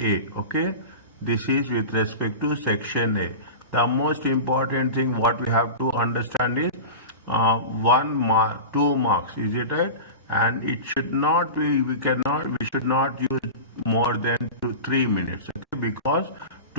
A. Okay, this is with respect to section A. The most important thing what we have to understand is 1 mark, 2 marks, is it right? And it should not be, we should not use more than 3 minutes, okay? Because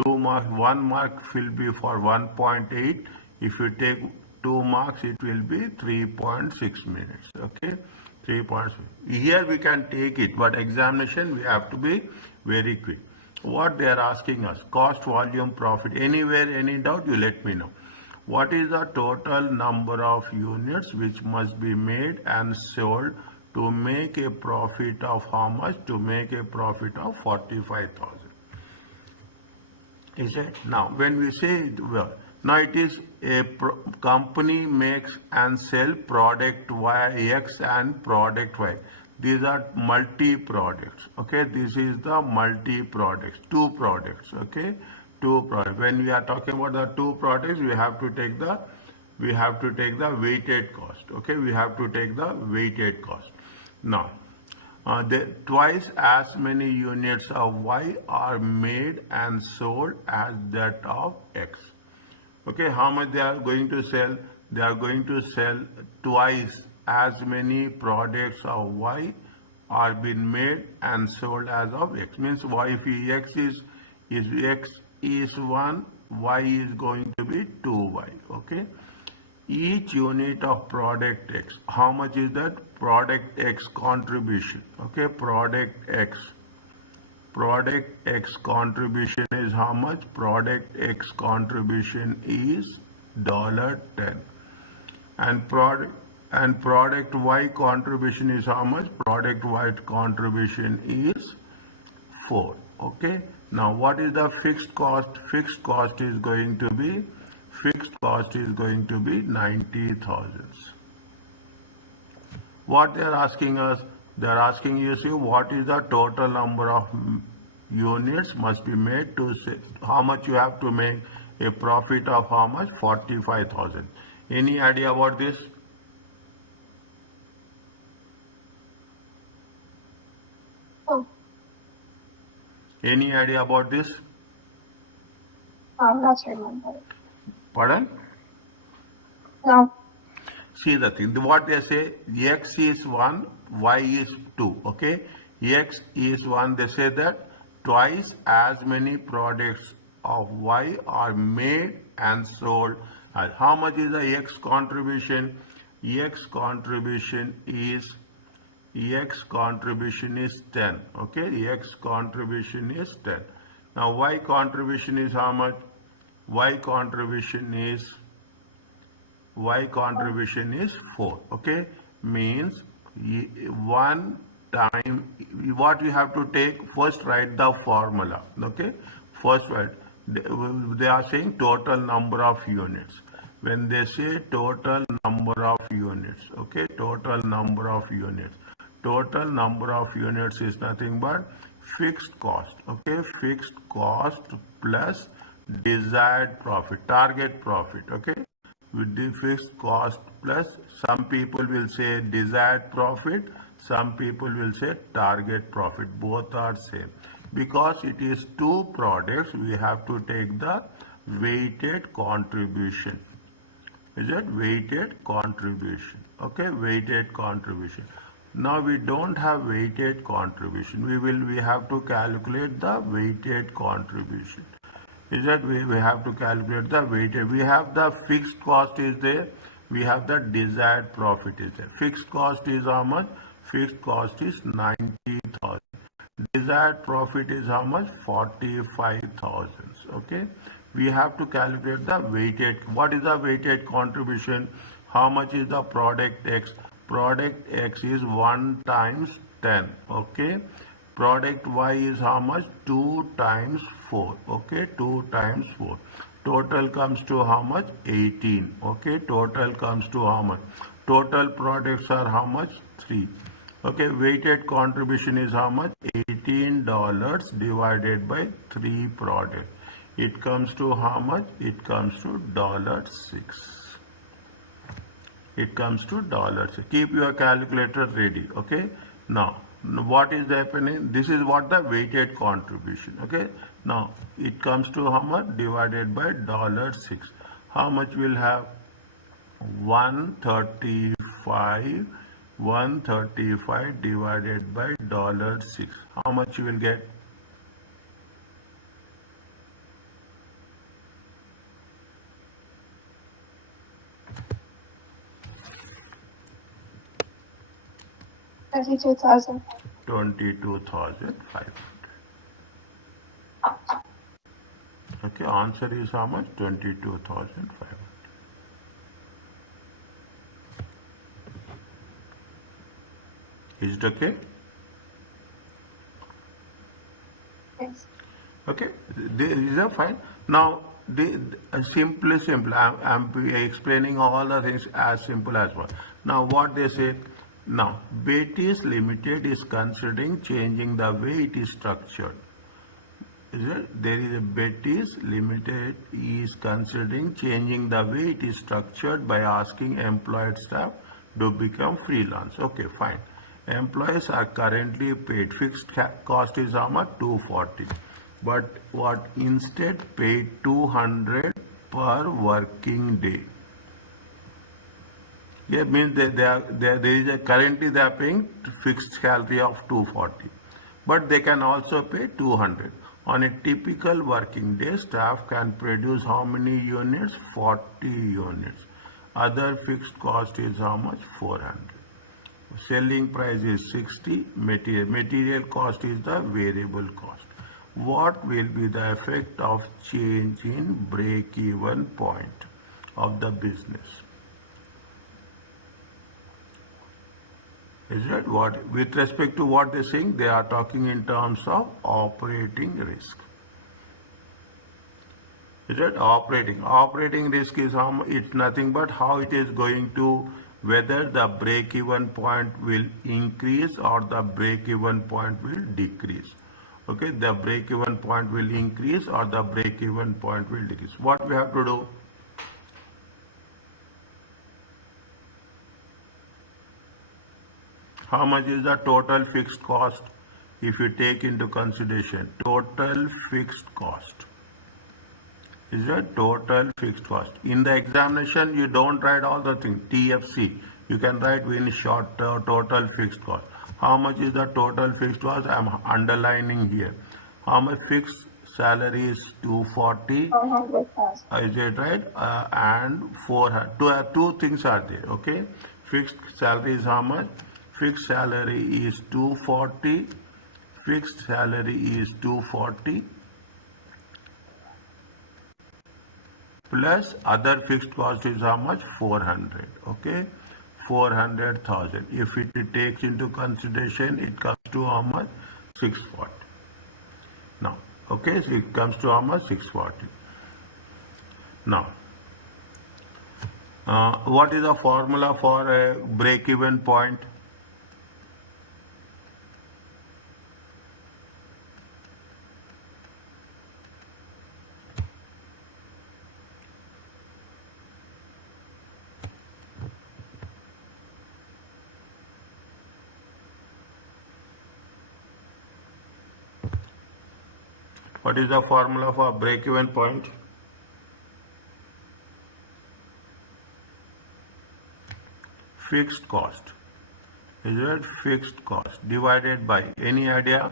2 marks, 1 mark will be for 1.8. If you take 2 marks, it will be 3.6 minutes, okay? 3.6. Here we can take it, but examination we have to be very quick. What they are asking us, cost, volume, profit, anywhere, any doubt, you let me know. What is the total number of units which must be made and sold to make a profit of how much? To make a profit of 45,000. Is it? Now, when we say, well, now it is a company makes and sell product Y, X and product Y. These are multi-products, okay? This is the multi-products, 2 products, okay? 2 products. When we are talking about the 2 products, we have to take the weighted cost, okay? We have to take the weighted cost. Now, twice as many units of Y are made and sold as that of X. Okay, how much they are going to sell? They are going to sell twice as many products of Y are being made and sold as of X. Means Y, if X is 1, Y is going to be 2Y. Okay. Each unit of product X, how much is that? Product X contribution. Okay, product X contribution is how much? Product X contribution is $10. And product Y contribution is how much? Product Y contribution is 4. Okay. Now what is the fixed cost? Fixed cost is going to be 90,000. What they are asking us? They are asking you, see, what is the total number of units must be made to say how much you have to make a profit of how much? 45,000. Any idea about this? Oh. Any idea about this? I'm not remember. Pardon? No. See the thing, what they say, X is 1, Y is 2, okay? X is 1, they say that twice as many products of Y are made and sold. How much is the X contribution? X contribution is 10, okay? X contribution is 10. Now Y contribution is how much? Y contribution is 4, okay? Means 1 time, what we have to take, first write the formula, okay? First write, they are saying total number of units. When they say total number of units, okay? Total number of units is nothing but fixed cost, okay? Fixed cost plus desired profit, target profit, okay? With the fixed cost plus, some people will say desired profit, some people will say target profit. Both are same. Because it is 2 products, we have to take the weighted contribution. Is it weighted contribution? Okay, weighted contribution. Now we don't have weighted contribution. We have to calculate the weighted contribution. Is that we have to calculate the weighted. We have the fixed cost is there. We have the desired profit is there. Fixed cost is how much? Fixed cost is 90,000. Desired profit is how much? 45,000. Okay. We have to calculate the weighted. What is the weighted contribution? How much is the product X? Product X is 1 times 10. Okay. Product Y is how much? 2 times 4. Okay, 2 times 4. Total comes to how much? 18. Okay, total comes to how much? Total products are how much? 3. Okay, weighted contribution is how much? $18 divided by 3 products. It comes to how much? It comes to $6. It comes to $6. Keep your calculator ready. Okay, now what is happening? This is what the weighted contribution. Okay. Now it comes to how much? Divided by $6. How much we'll have? 135. 135 divided by $6. How much you will get? $32,000. 22,500. Okay, answer is how much? 22,500. Is it okay? Yes. Okay, these are fine. Now, simple. I'm explaining all the things as simple as well. Now, what they say? Now, Beatties Limited is considering changing the way it is structured. Is it? There is a Beatties Limited is considering changing the way it is structured by asking employed staff to become freelance. Okay, fine. Employees are currently paid. Fixed cost is how much? 240. But what instead paid 200 per working day. Yeah, means currently they are paying fixed salary of 240, but they can also pay 200. On a typical working day, staff can produce how many units? 40 units. Other fixed cost is how much? 400. Selling price is 60. Material cost is the variable cost. What will be the effect of change in break-even point of the business? Is it what? With respect to what they're saying, they are talking in terms of operating risk. Is it operating? Operating risk is how much? It's nothing but how it is going to, whether the break-even point will increase or the break-even point will decrease. Okay, the break-even point will increase or the break-even point will decrease. What we have to do? How much is the total fixed cost if you take into consideration total fixed cost? Is the total fixed cost. In the examination, you don't write all the things, TFC. You can write in short total fixed cost. How much is the total fixed cost? I'm underlining here. How much fixed salary is 240? 400,000. Is it right? And 400. Two things are there. Okay. Fixed salary is how much? Fixed salary is 240. Fixed salary is 240. Plus other fixed cost is how much? 400. Okay. 400,000. If it takes into consideration, it comes to how much? 640. Now, okay, so it comes to how much? 640. Now, what is the formula for a break-even point? What is the formula for break-even point? Fixed cost. Is it fixed cost divided by any idea?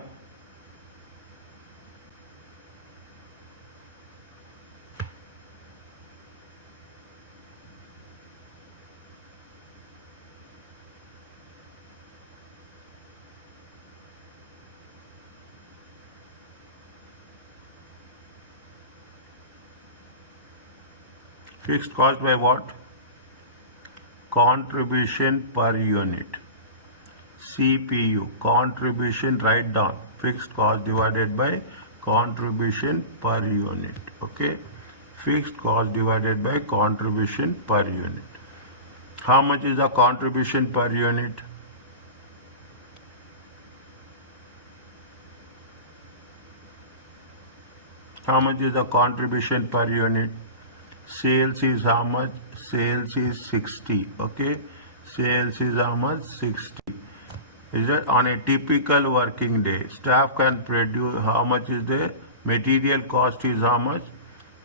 Fixed cost by what? Contribution per unit. CPU, contribution, write down. Fixed cost divided by contribution per unit. Okay. Fixed cost divided by contribution per unit. How much is the contribution per unit? How much is the contribution per unit? Sales is how much? Sales is 60. Okay. Sales is how much? 60. Is that on a typical working day, staff can produce, how much is there? Material cost is how much?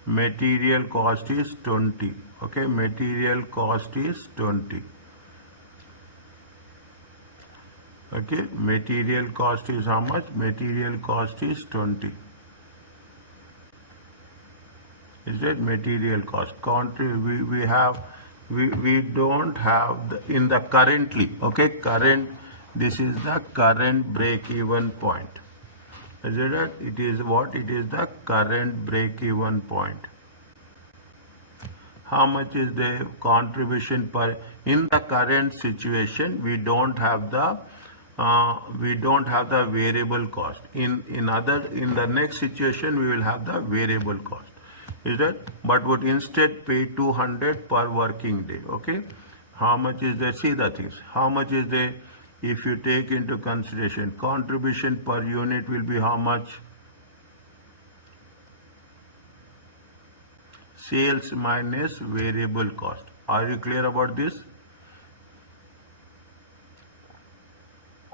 Material cost is 20. Okay, material cost is 20. Okay, material cost is how much? Material cost is 20. Is that material cost? We don't have in the currently, okay, this is the current break-even point. Is it that? It is what? It is the current break-even point. How much is the contribution per, in the current situation, we don't have the variable cost. In the next situation, we will have the variable cost. Is that? But would instead pay 200 per working day. Okay. How much is there? See the things. How much is there? If you take into consideration, contribution per unit will be how much? Sales minus variable cost. Are you clear about this?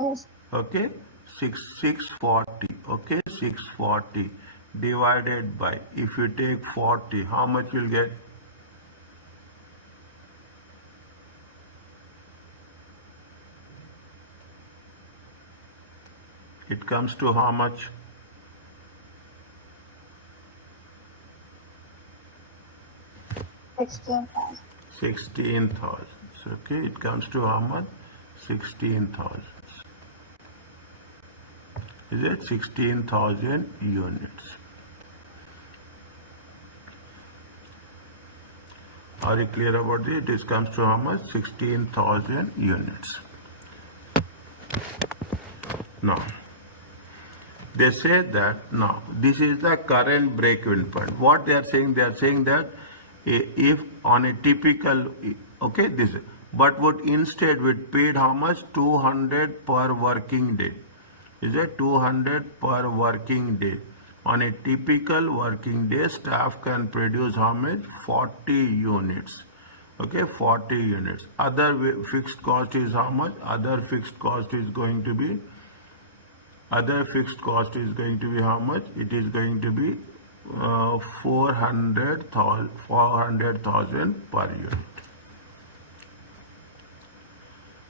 Yes. Okay, 640. Okay, 640 divided by, if you take 40, how much you'll get? It comes to how much? $16,000. 16,000. Okay, it comes to how much? 16,000. Is it 16,000 units? Are you clear about it? This comes to how much? 16,000 units. Now, they say that now this is the current break-even point. What they are saying that if on a typical, okay, this, but would instead would paid how much? 200 per working day. Is it 200 per working day? On a typical working day, staff can produce how much? 40 units. Okay, 40 units. Other fixed cost is how much? Other fixed cost is going to be how much? It is going to be 400,000 per unit.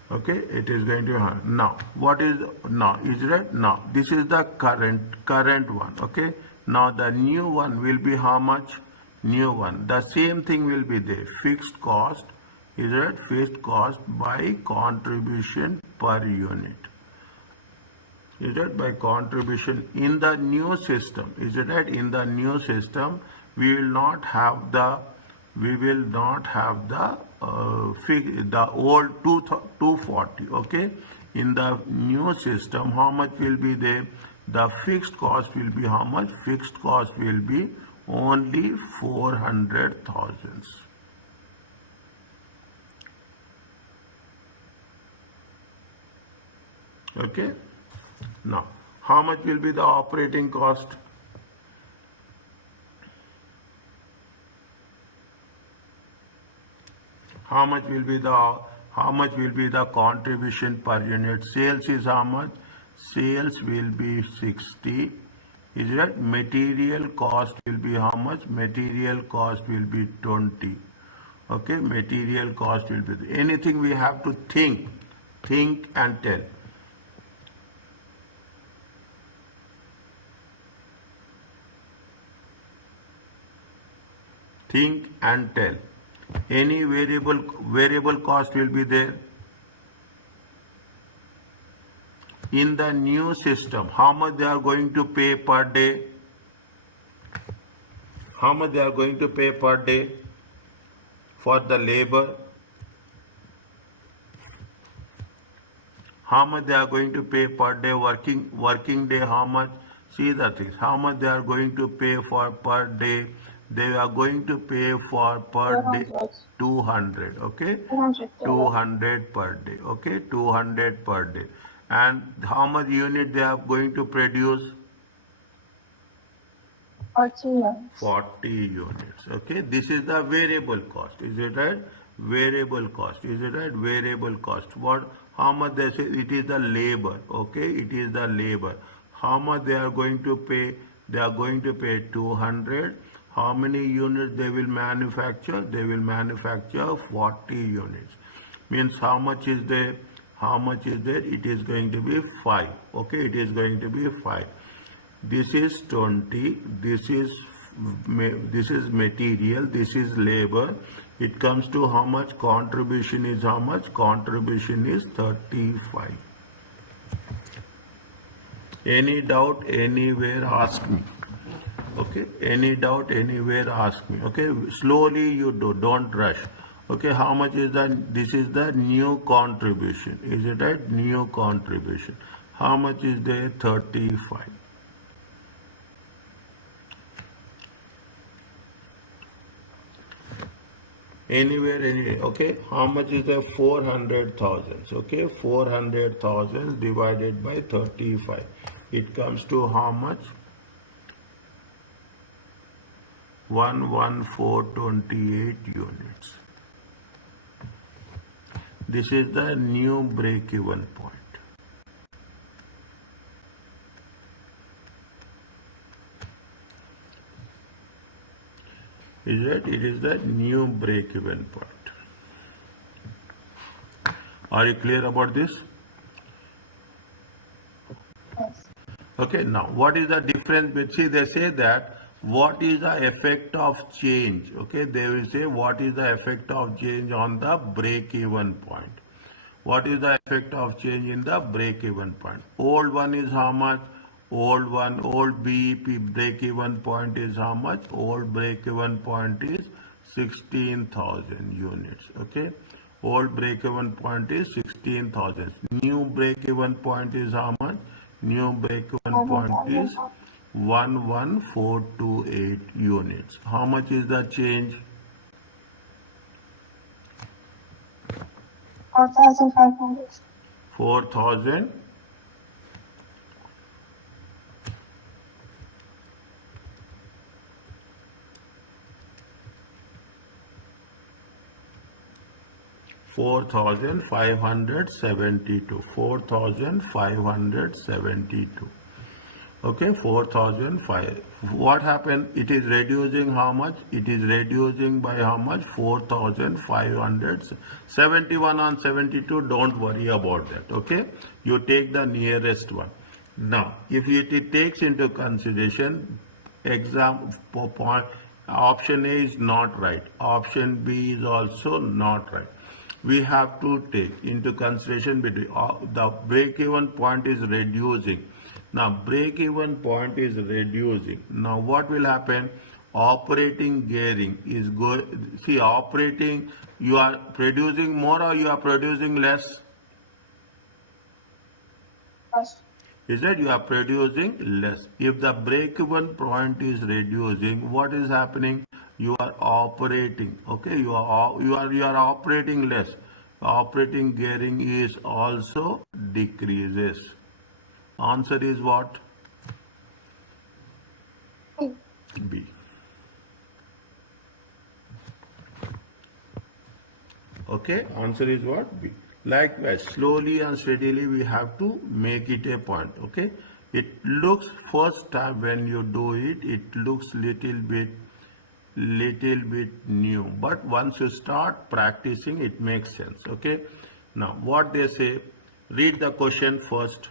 Okay, it is going to have. Now, what is now? Is right now? This is the current one. Okay. Now the new one will be how much? New one. The same thing will be there. Fixed cost is right. Fixed cost by contribution per unit. Is that by contribution in the new system? Is it right? In the new system, we will not have the the old 240. Okay, in the new system, how much will be there? The fixed cost will be how much? Fixed cost will be only 400,000. Okay. Now, how much will be the operating cost? How much will be the contribution per unit? Sales is how much? Sales will be 60. Is that? Material cost will be how much? Material cost will be 20. Okay, material cost will be anything we have to think and tell. Think and tell. Any variable cost will be there. In the new system, how much they are going to pay per day? How much they are going to pay per day for the labor? How much they are going to pay per day working day? How much? See the things. How much they are going to pay for per day? They are going to pay for per day 200. Okay, 200 per day. Okay, 200 per day. And how much unit they are going to produce? 40 units. 40 units. Okay, this is the variable cost. Is it right? Variable cost. Is it right? Variable cost. What? How much they say? It is the labor. Okay, it is the labor. How much they are going to pay? They are going to pay 200. How many units they will manufacture? They will manufacture 40 units. Means how much is there? How much is there? It is going to be 5. Okay, it is going to be 5. This is 20. This is material. This is labor. It comes to how much? Contribution is how much? Contribution is 35. Any doubt anywhere, ask me. Okay, any doubt anywhere, ask me. Okay, slowly you do, don't rush. Okay, how much is that? This is the new contribution. Is it right? New contribution. How much is there? 35. Anywhere, okay, how much is the 400,000? Okay, 400,000 divided by 35. It comes to how much? 11428 units. This is the new break-even point. Is it? It is the new break-even point. Are you clear about this? Yes. Okay, now what is the difference? See, they say that what is the effect of change? Okay, they will say what is the effect of change on the break-even point. What is the effect of change in the break-even point? Old one is how much? Old one, old BEP break-even point is how much? Old break-even point is 16,000 units. Okay, old break-even point is 16,000. New break-even point is how much? New break-even point is 11428 units. How much is the change? 4,500. 4,000. 4,572. 4,572. Okay, 4,005. What happened? It is reducing how much? It is reducing by how much? 4,571 on 72. Don't worry about that. Okay, you take the nearest one. Now, if it takes into consideration point, option A is not right. Option B is also not right. We have to take into consideration between the break-even point is reducing. Now break-even point is reducing. Now what will happen? Operating gearing is good. See, operating, you are producing more or you are producing less? Yes. Is that you are producing less. If the break-even point is reducing, what is happening? You are operating. Okay, you are operating less. Operating gearing is also decreases. Answer is what? B. B. Okay, answer is what? B. Likewise, slowly and steadily we have to make it a point. Okay, it looks first time when you do it, it looks little bit new, but once you start practicing, it makes sense. Okay, now what they say, read the question first.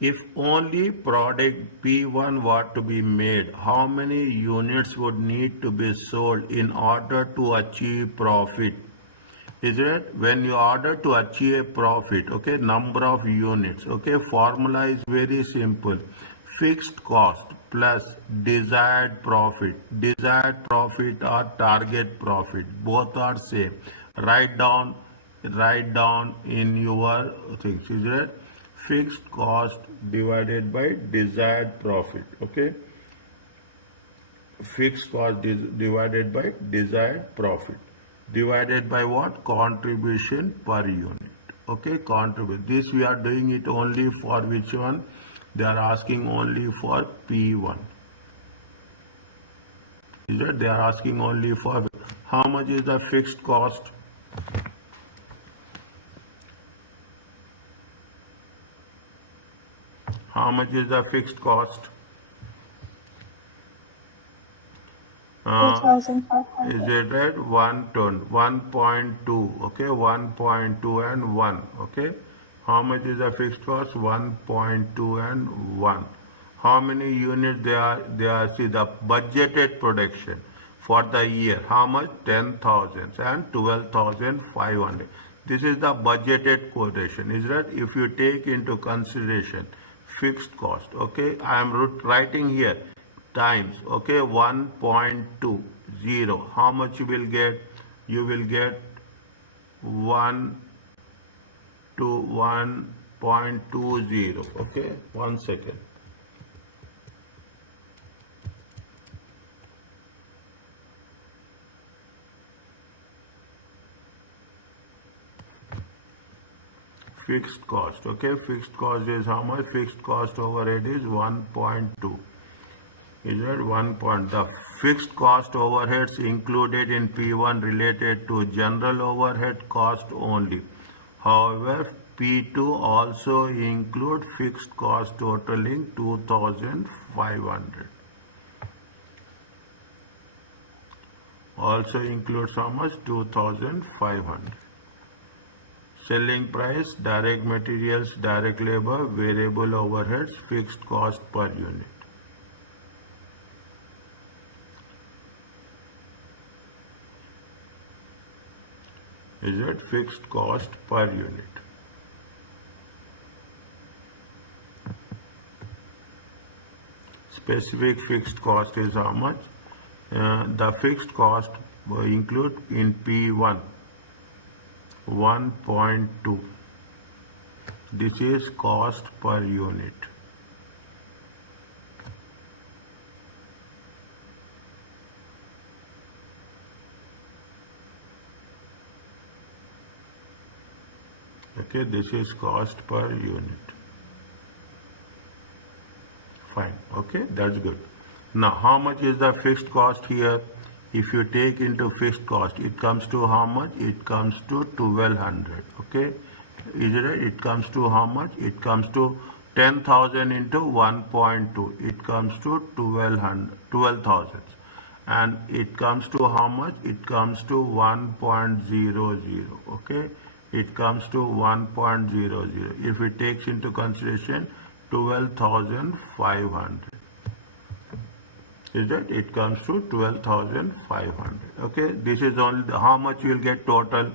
If only product P1 were to be made, how many units would need to be sold in order to achieve profit? Is it? When you order to achieve a profit, okay, number of units, okay, formula is very simple. Fixed cost plus desired profit. Desired profit or target profit, both are same. Write down in your things. Is it? Fixed cost divided by desired profit. Okay, fixed cost divided by desired profit. divided by what? Contribution per unit. Okay, contribute. This we are doing it only for which one? They are asking only for P1. Is it? They are asking only for how much is the fixed cost? How much is the fixed cost? 2,500. Is it right? 1 ton, 1.2, okay, 1.2 and 1, okay. How much is the fixed cost? 1.2 and 1. How many units they are, see the budgeted production for the year. How much? 10,000 and 12,500. This is the budgeted quotation, is that if you take into consideration fixed cost, okay, I am writing here times, okay, 1.20. How much you will get? You will get 1 to 1.20, okay. 1 second. Fixed cost, okay, fixed cost is how much? Fixed cost overhead is 1.2. Is that 1 point? The fixed cost overheads included in P1 related to general overhead cost only. However, P2 also include fixed cost totaling 2,500. Also includes how much? 2,500. Selling price, direct materials, direct labor, variable overheads, fixed cost per unit. Is it fixed cost per unit? Specific fixed cost is how much? The fixed cost include in P1 1.2. This is cost per unit. Okay, this is cost per unit. Fine, okay, that's good. Now, how much is the fixed cost here? If you take into fixed cost, it comes to how much? It comes to 1,200, okay? Is it right? It comes to how much? It comes to 10,000 into 1.2. It comes to 12,000. And it comes to how much? It comes to 1.00, okay? It comes to 1.00. If it takes into consideration 12,500. Is that it comes to 12,500. Okay, this is only how much you will get total.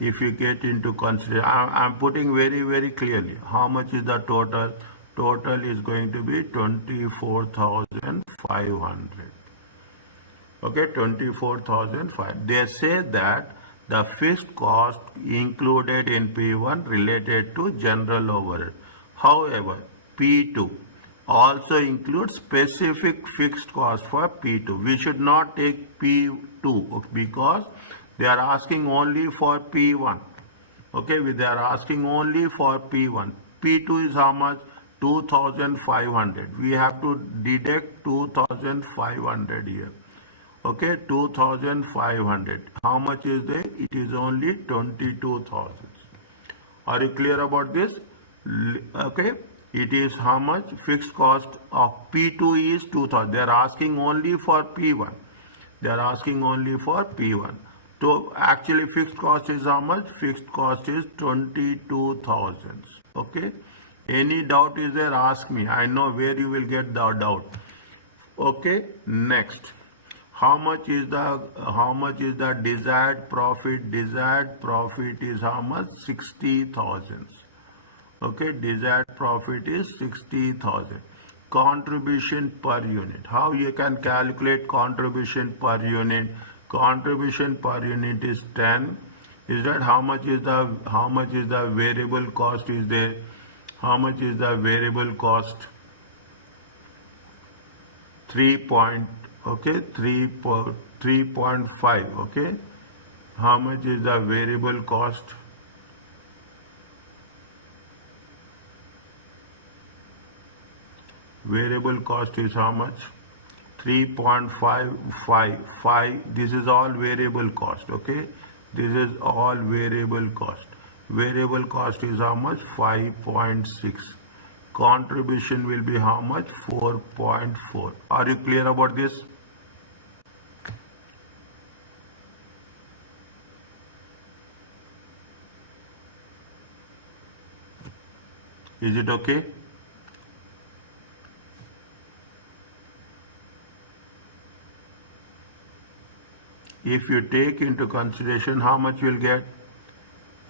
If you get into consideration, I'm putting very clearly how much is the total. Total is going to be 24,500. Okay, 24,500. They say that the fixed cost included in P1 related to general overhead. However, P2 also includes specific fixed cost for P2. We should not take P2 because they are asking only for P1. Okay, they are asking only for P1. P2 is how much? 2,500. We have to deduct 2,500 here. Okay, 2,500. How much is there? It is only 22,000. Are you clear about this? Okay, it is how much? Fixed cost of P2 is 2,000. They are asking only for P1. They are asking only for P1. So actually fixed cost is how much? Fixed cost is 22,000. Okay. Any doubt is there? Ask me. I know where you will get the doubt. Okay. Next. How much is the desired profit? Desired profit is how much? 60,000. Okay, desired profit is 60,000. Contribution per unit. How you can calculate contribution per unit? Contribution per unit is 10. Is that how much is the variable cost is there? How much is the variable cost? 3.5. Okay, How much is the variable cost? Variable cost is how much? 3.555. This is all variable cost, okay? This is all variable cost. Variable cost is how much? 5.6. Contribution will be how much? 4.4. Are you clear about this? Is it okay? If you take into consideration how much you will get,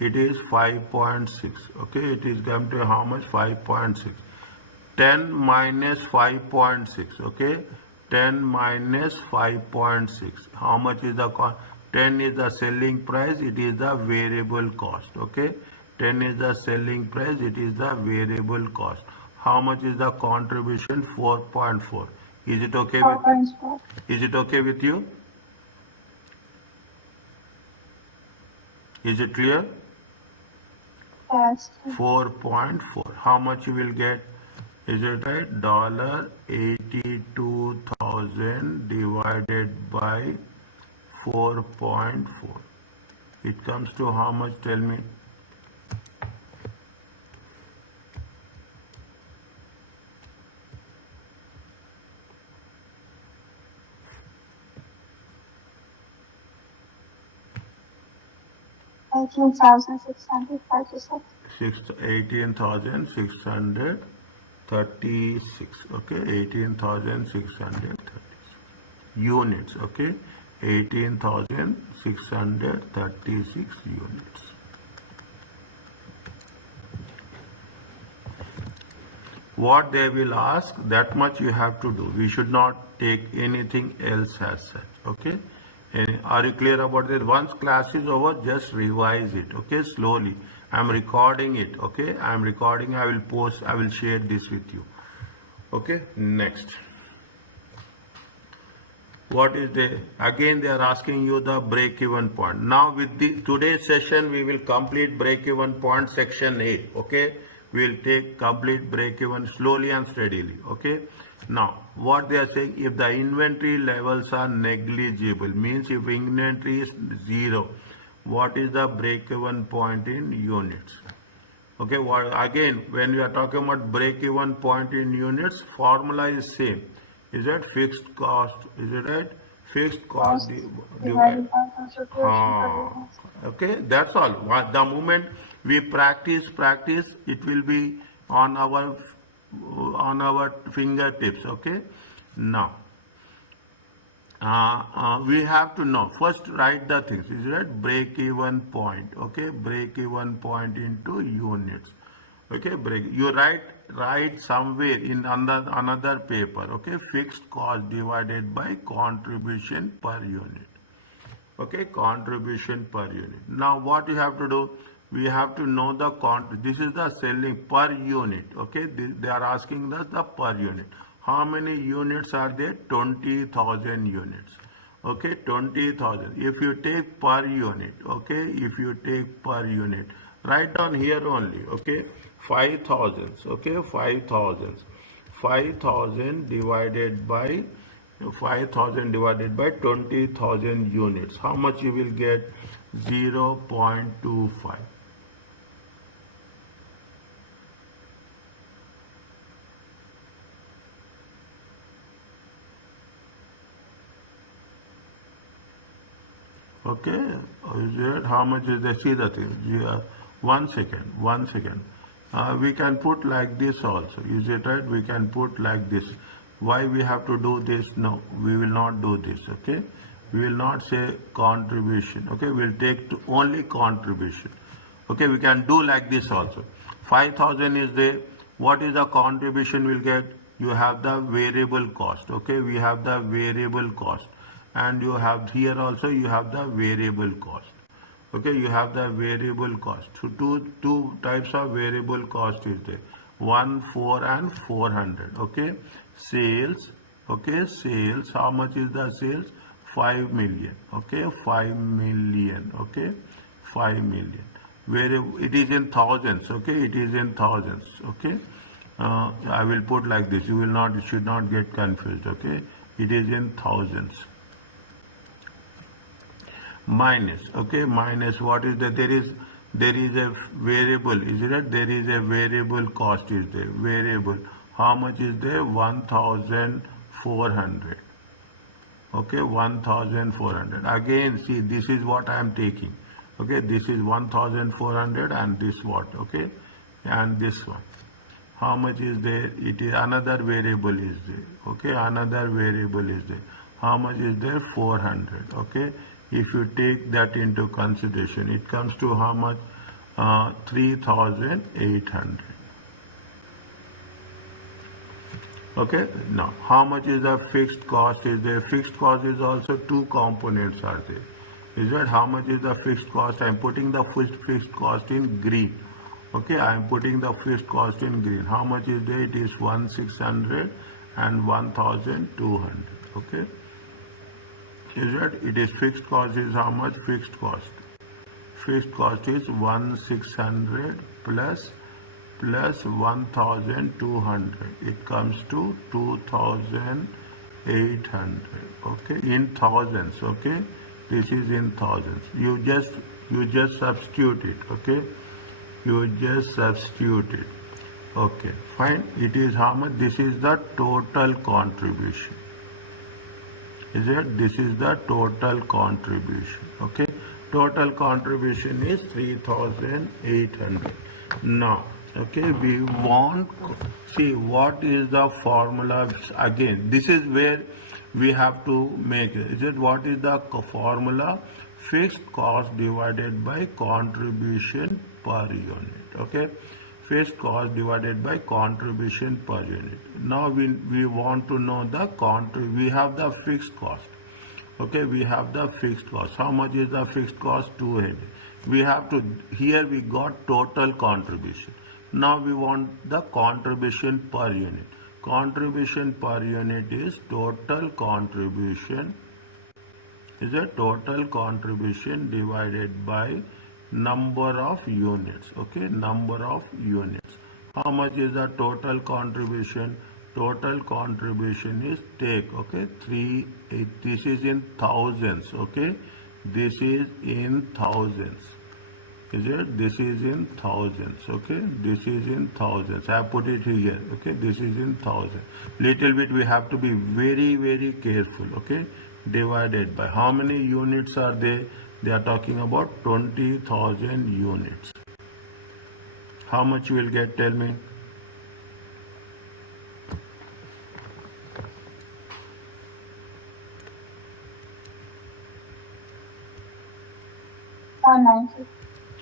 it is 5.6. Okay, it is come to how much? 5.6. 10 minus 5.6. Okay, 10 minus 5.6. How much is the cost? 10 is the selling price, it is the variable cost. Okay, 10 is the selling price, it is the variable cost. How much is the contribution? 4.4. Is it okay with? 4.4. Is it okay with you? Is it clear? Yes. 4.4. How much you will get? Is it right? $82,000 divided by 4.4. It comes to how much? Tell me. $18,636. 18,636. Okay, 18,636 units. Okay, 18,636 units. What they will ask, that much you have to do. We should not take anything else as such. Okay, and are you clear about that? Once class is over, just revise it. Okay, slowly. I'm recording it. Okay, I'm recording. I will post. I will share this with you. Okay, next. What is the, again they are asking you the break even point. Now with the today's session we will complete break even point section 8. Okay, we will take complete break even slowly and steadily. Okay, now what they are saying, if the inventory levels are negligible, means if inventory is 0, what is the break even point in units? Okay, well, again when we are talking about break even point in units, formula is same. Is that fixed cost? Is it right? Fixed cost divided by contribution per unit. okay, that's all. The moment we practice, it will be on our fingertips. Okay, now we have to know. First, write the things. Is it break even point? Okay, break even point into units. Okay, break. You write somewhere in another paper. Okay, fixed cost divided by contribution per unit. Okay, contribution per unit. Now what you have to do? We have to know the this is the selling per unit. Okay, they are asking us the per unit. How many units are there? 20,000 units. Okay, 20,000. If you take per unit, okay, if you take per unit, write down here only. Okay, 5,000. Okay, 5,000. 5,000 divided by 5,000 divided by 20,000 units. How much you will get? 0.25. Okay, is it, how much is the, see the thing? Yeah. 1 second, 1 second. We can put like this also. Is it right? We can put like this. Why we have to do this? No, we will not do this. Okay, we will not say contribution. Okay, we'll take to only contribution. Okay, we can do like this also. 5,000 is there. What is the contribution we'll get? You have the variable cost. Okay, we have the variable cost, and you have here also you have the variable cost. Okay, you have the variable cost. So two types of variable cost is there. 1, 4 and 400. Okay, sales. Okay, sales. How much is the sales? 5 million, okay, 5 million, okay, 5 million. Where it is in thousands, okay, it is in thousands, okay. I will put like this, you should not get confused, okay. It is in thousands. Minus, okay, minus what is that? There is a variable, is it? There is a variable cost is there, variable. How much is there? 1,400. Okay, 1,400. Again, see, this is what I am taking. Okay, this is 1,400 and this what, okay, and this one. How much is there? It is another variable is there. Okay, another variable is there. How much is there? 400. Okay, if you take that into consideration, it comes to how much? 3,800. Okay, now how much is the fixed cost is there? Fixed cost is also two components are there. Is that how much is the fixed cost? I am putting the fixed cost in green. Okay, I am putting the fixed cost in green. How much is there? It is 1,600 and 1,200. Okay, is that it is fixed cost is how much? Fixed cost. Fixed cost is 1,600 plus 1,200. It comes to 2,800. Okay, in thousands. Okay, this is in thousands. You just substitute it. Okay, you just substitute it. Okay, fine. It is how much? This is the total contribution. Is it? This is the total contribution. Okay, total contribution is 3,800. Now, okay, we want, see what is the formula. Again, this is where we have to make it. Is it? What is the formula? Fixed cost divided by contribution per unit. Okay, fixed cost divided by contribution per unit. Now we want to know the we have the fixed cost. Okay, we have the fixed cost. How much is the fixed cost? 200. We have to, here we got total contribution. Now we want the contribution per unit. Contribution per unit is total contribution. Is a total contribution divided by number of units. Okay, number of units. How much is the total contribution? Total contribution is take, okay, this is in thousands. Okay, this is in thousands. Is it? This is in thousands. Okay, this is in thousands. I have put it here. Okay, this is in thousands. Little bit we have to be very careful. Okay, divided by how many units are there? They are talking about 20,000 units. How much you will get? Tell me.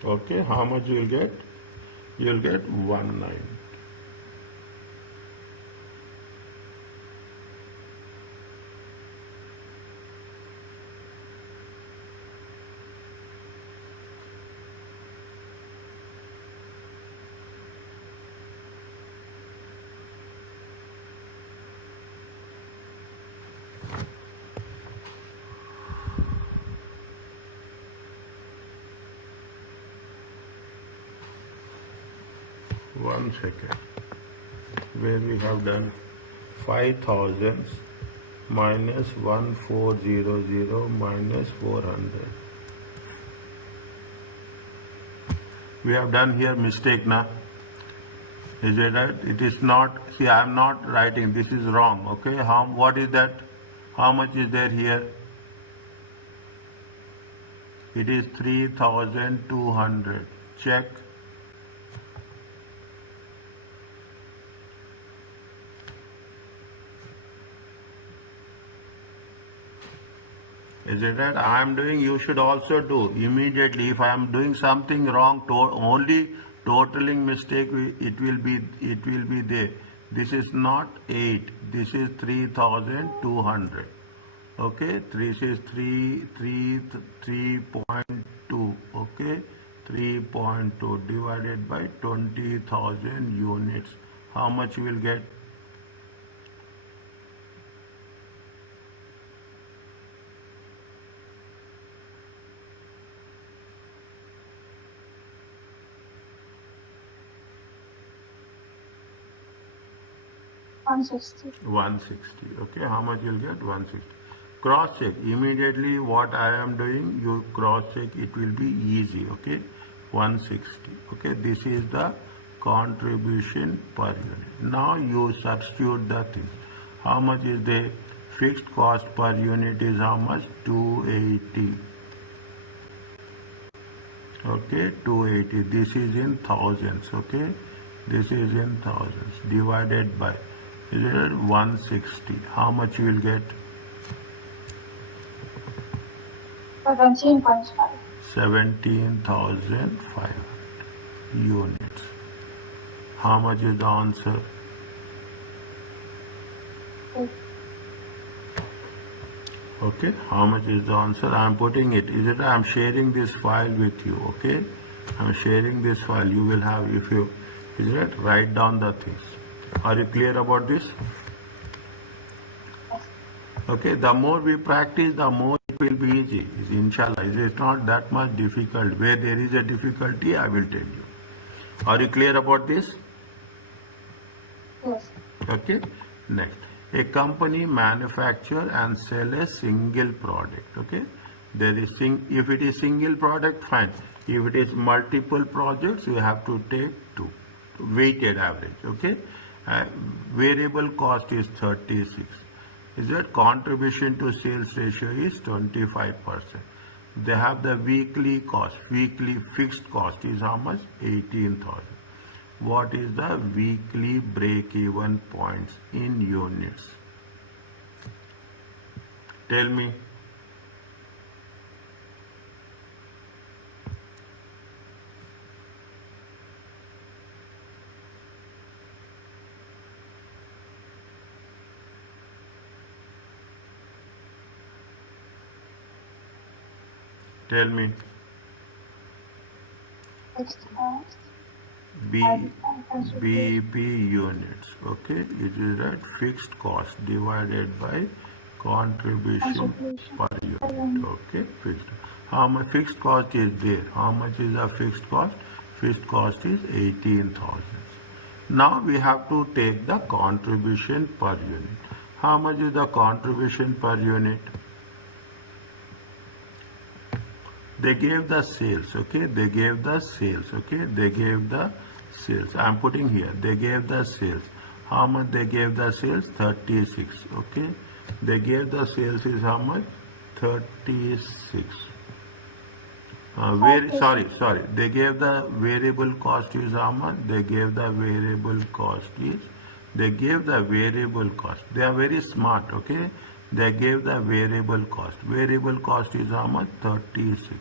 Okay, how much you will get? You will get 19. One second. Where we have done 5,000 minus 1,400 minus 400. We have done here mistake now. Is it right? It is not. See, I am not writing. This is wrong. Okay. What is that? How much is there here? It is 3,200. Check. Is it right? I am doing, you should also do immediately. If I am doing something wrong, only totaling mistake, it will be there. This is not 8. This is 3,200. Okay, this is 3.2. Okay, 3.2 divided by 20,000 units. How much you will get? 1 160. 160. Okay, how much you'll get? 160. Cross check. Immediately what I am doing, you cross check, it will be easy. Okay, 160. Okay, this is the contribution per unit. Now you substitute the things. How much is the fixed cost per unit is how much? 280. Okay, 280. This is in thousands. Okay, this is in thousands divided by, is it 160? How much you will get? 17.5. 17,500 units. How much is the answer? Okay, how much is the answer? I am putting it. Is it? I am sharing this file with you. Okay, I am sharing this file. You will have, if you, is it? Write down the things. Are you clear about this? Okay, the more we practice, the more it will be easy. Inshallah, it is not that much difficult. Where there is a difficulty, I will tell you. Are you clear about this? Yes. Okay, next. A company manufacture and sell a single product. Okay, there is if it is single product, fine. If it is multiple projects, you have to take two. Weighted average. Okay, variable cost is 36. Is that contribution to sales ratio is 25%. They have the weekly cost. Weekly fixed cost is how much? 18,000. What is the weekly break-even points in units? Tell me. Tell me. Fixed cost. BP units. Okay, it is that fixed cost divided by contribution per unit. Okay, fixed. How much fixed cost is there? How much is the fixed cost? Fixed cost is 18,000. Now we have to take the contribution per unit. How much is the contribution per unit? They gave the sales, okay? They gave the sales, okay? They gave the sales. I'm putting here. They gave the sales. How much they gave the sales? 36, okay? They gave the sales is how much? 36. Sorry. They gave the variable cost is how much? They gave the variable cost is, they gave the variable cost. They are very smart, okay? They gave the variable cost. Variable cost is how much? 36.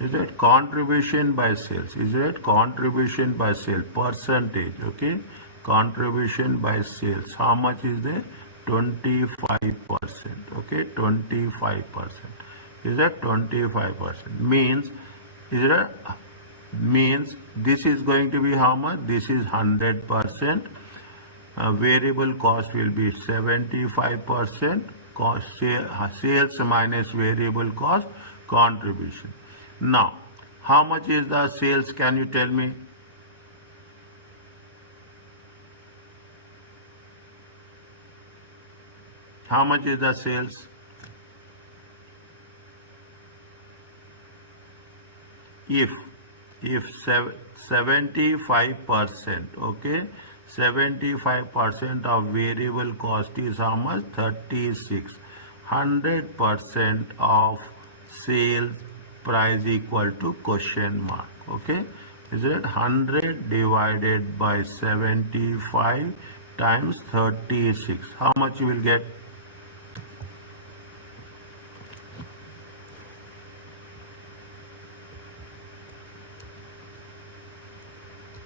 Is it contribution by sales? Is it contribution by sales? Percentage, okay? Contribution by sales. How much is there? 25%, okay? 25%. Is that 25%? Means this is going to be how much? This is 100%. Variable cost will be 75%. Cost, sales minus variable cost, contribution. Now, how much is the sales? Can you tell me? How much is the sales? If 75%, okay, 75% of variable cost is how much? 36. 100% of sales price equal to question mark, okay? Is it 100 divided by 75 times 36? How much you will get?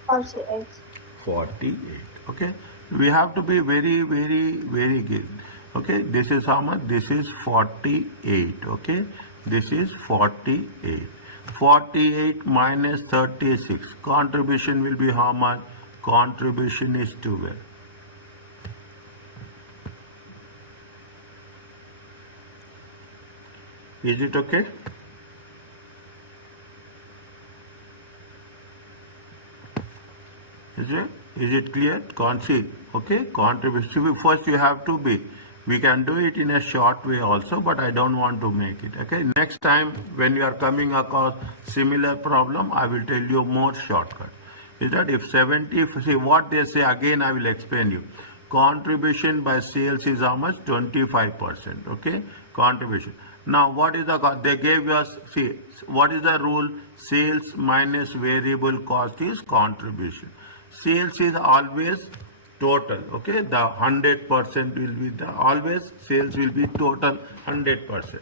$48. 48. Okay, we have to be very good. Okay, this is how much? This is 48. Okay, this is 48. 48 minus 36. Contribution will be how much? Contribution is 12. Is it okay? Is it? Is it clear? Okay, contribution. First you have to be. We can do it in a short way also, but I don't want to make it. Okay, next time when you are coming across similar problem, I will tell you more shortcut. Is that if 70, see what they say again, I will explain you. Contribution by sales is how much? 25%. Okay, contribution. Now what is the, they gave us, see, what is the rule? Sales minus variable cost is contribution. Sales is always total. Okay, the 100% will be the, always sales will be total 100%.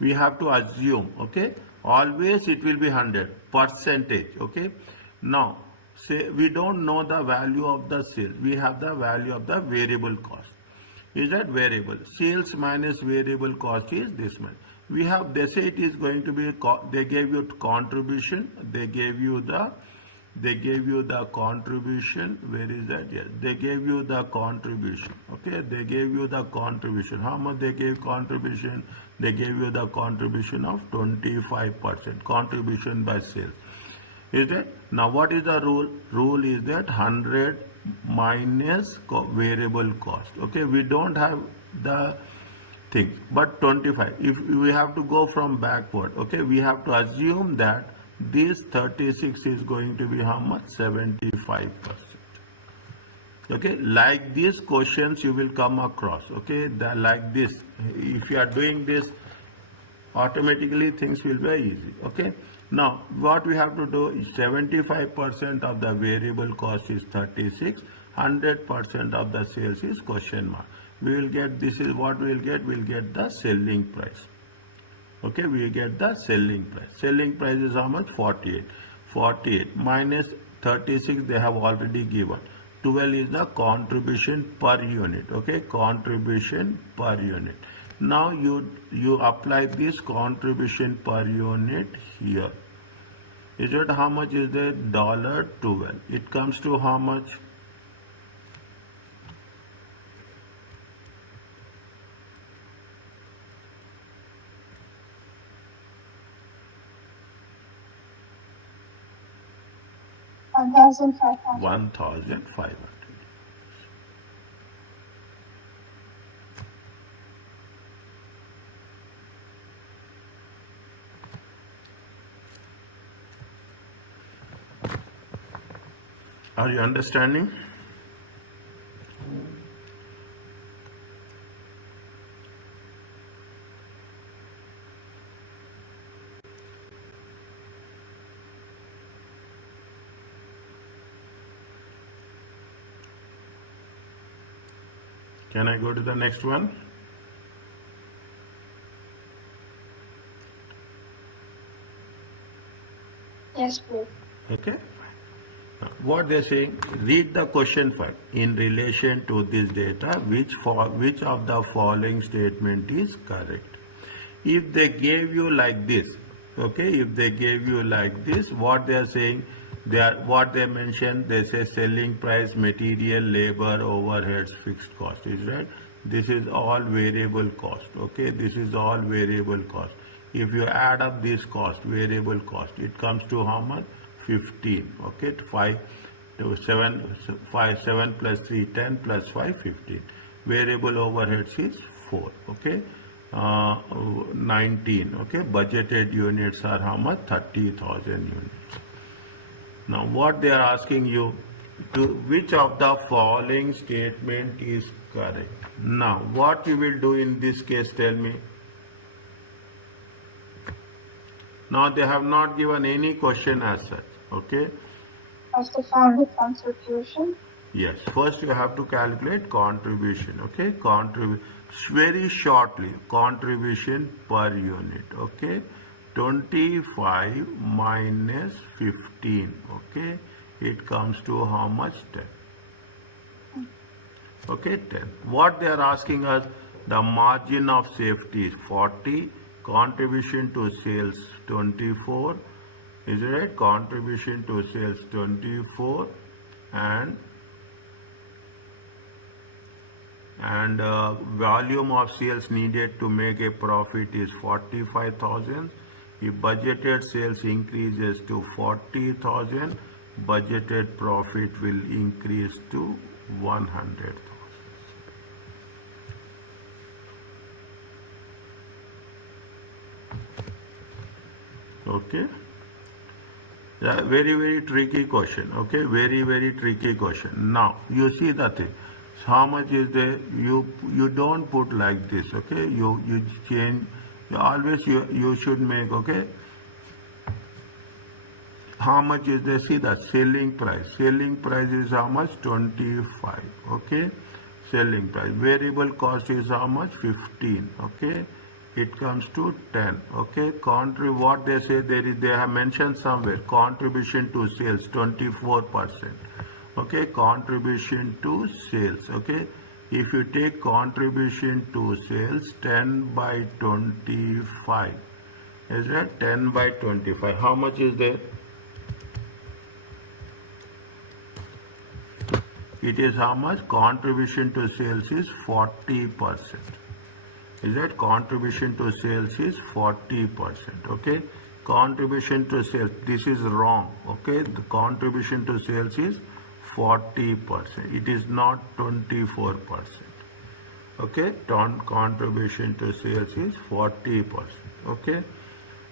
We have to assume, okay, always it will be 100 percentage. Okay, now say we don't know the value of the sale, we have the value of the variable cost. Is that variable? Sales minus variable cost is this much. We have, they say it is going to be, they gave you contribution, they gave you the contribution. Where is that? Yes, they gave you the contribution. Okay, they gave you the contribution. How much they gave contribution? They gave you the contribution of 25%, contribution by sales. Is it? Now what is the rule? Rule is that 100 minus variable cost. Okay, we don't have the thing, but 25. If we have to go from backward, okay, we have to assume that this 36 is going to be how much? 75%. Okay, like these questions you will come across. Okay, like this. If you are doing this, automatically things will be easy. Okay, now what we have to do is 75% of the variable cost is 36, 100% of the sales is question mark. We will get, this is what we will get. We will get the selling price. Okay, we will get the selling price. Selling price is how much? 48. 48 minus 36 they have already given. 12 is the contribution per unit. Okay, contribution per unit. Now you apply this contribution per unit here. Is it how much is there? $12. It comes to how much? $1,500. 1,500. Are you understanding? Can I go to the next one? Yes, please. Okay. What they're saying, read the question first. In relation to this data, which of the following statement is correct? If they gave you like this, okay, if they gave you like this, what they are saying, what they mentioned, they say selling price, material, labor, overheads, fixed cost. Is right? This is all variable cost. Okay, this is all variable cost. If you add up this cost, variable cost, it comes to how much? 15. Okay, 5 to 7, 7 plus 3, 10 plus 5, 15. Variable overheads is 4. Okay, 19. Okay, budgeted units are how much? 30,000 units. Now what they are asking you, to which of the following statement is correct? Now what you will do in this case, tell me. Now they have not given any question as such. Okay, First to find the contribution. yes, first you have to calculate contribution. Okay, very shortly, contribution per unit. Okay, 25 minus 15. Okay, it comes to how much? 10. Okay, 10. What they are asking us, the margin of safety is 40, contribution to sales 24. Is it right? Contribution to sales 24, and volume of sales needed to make a profit is 45,000. If budgeted sales increases to 40,000, budgeted profit will increase to 100,000. Okay. Yeah, very tricky question. Okay, very tricky question. Now you see the thing. How much is there? You don't put like this. Okay, you change. You always you should make. Okay. How much is there? See the selling price. Selling price is how much? 25. Okay. Selling price. Variable cost is how much? 15. Okay. It comes to 10. Okay. What they say they have mentioned somewhere. Contribution to sales 24%. Okay. Contribution to sales. Okay. If you take contribution to sales 10 by 25. Is that 10 by 25? How much is there? It is how much? Contribution to sales is 40%. Is that contribution to sales is 40%? Okay. Contribution to sales. This is wrong. Okay. The contribution to sales is 40%. It is not 24%. Okay. Contribution to sales is 40%. Okay.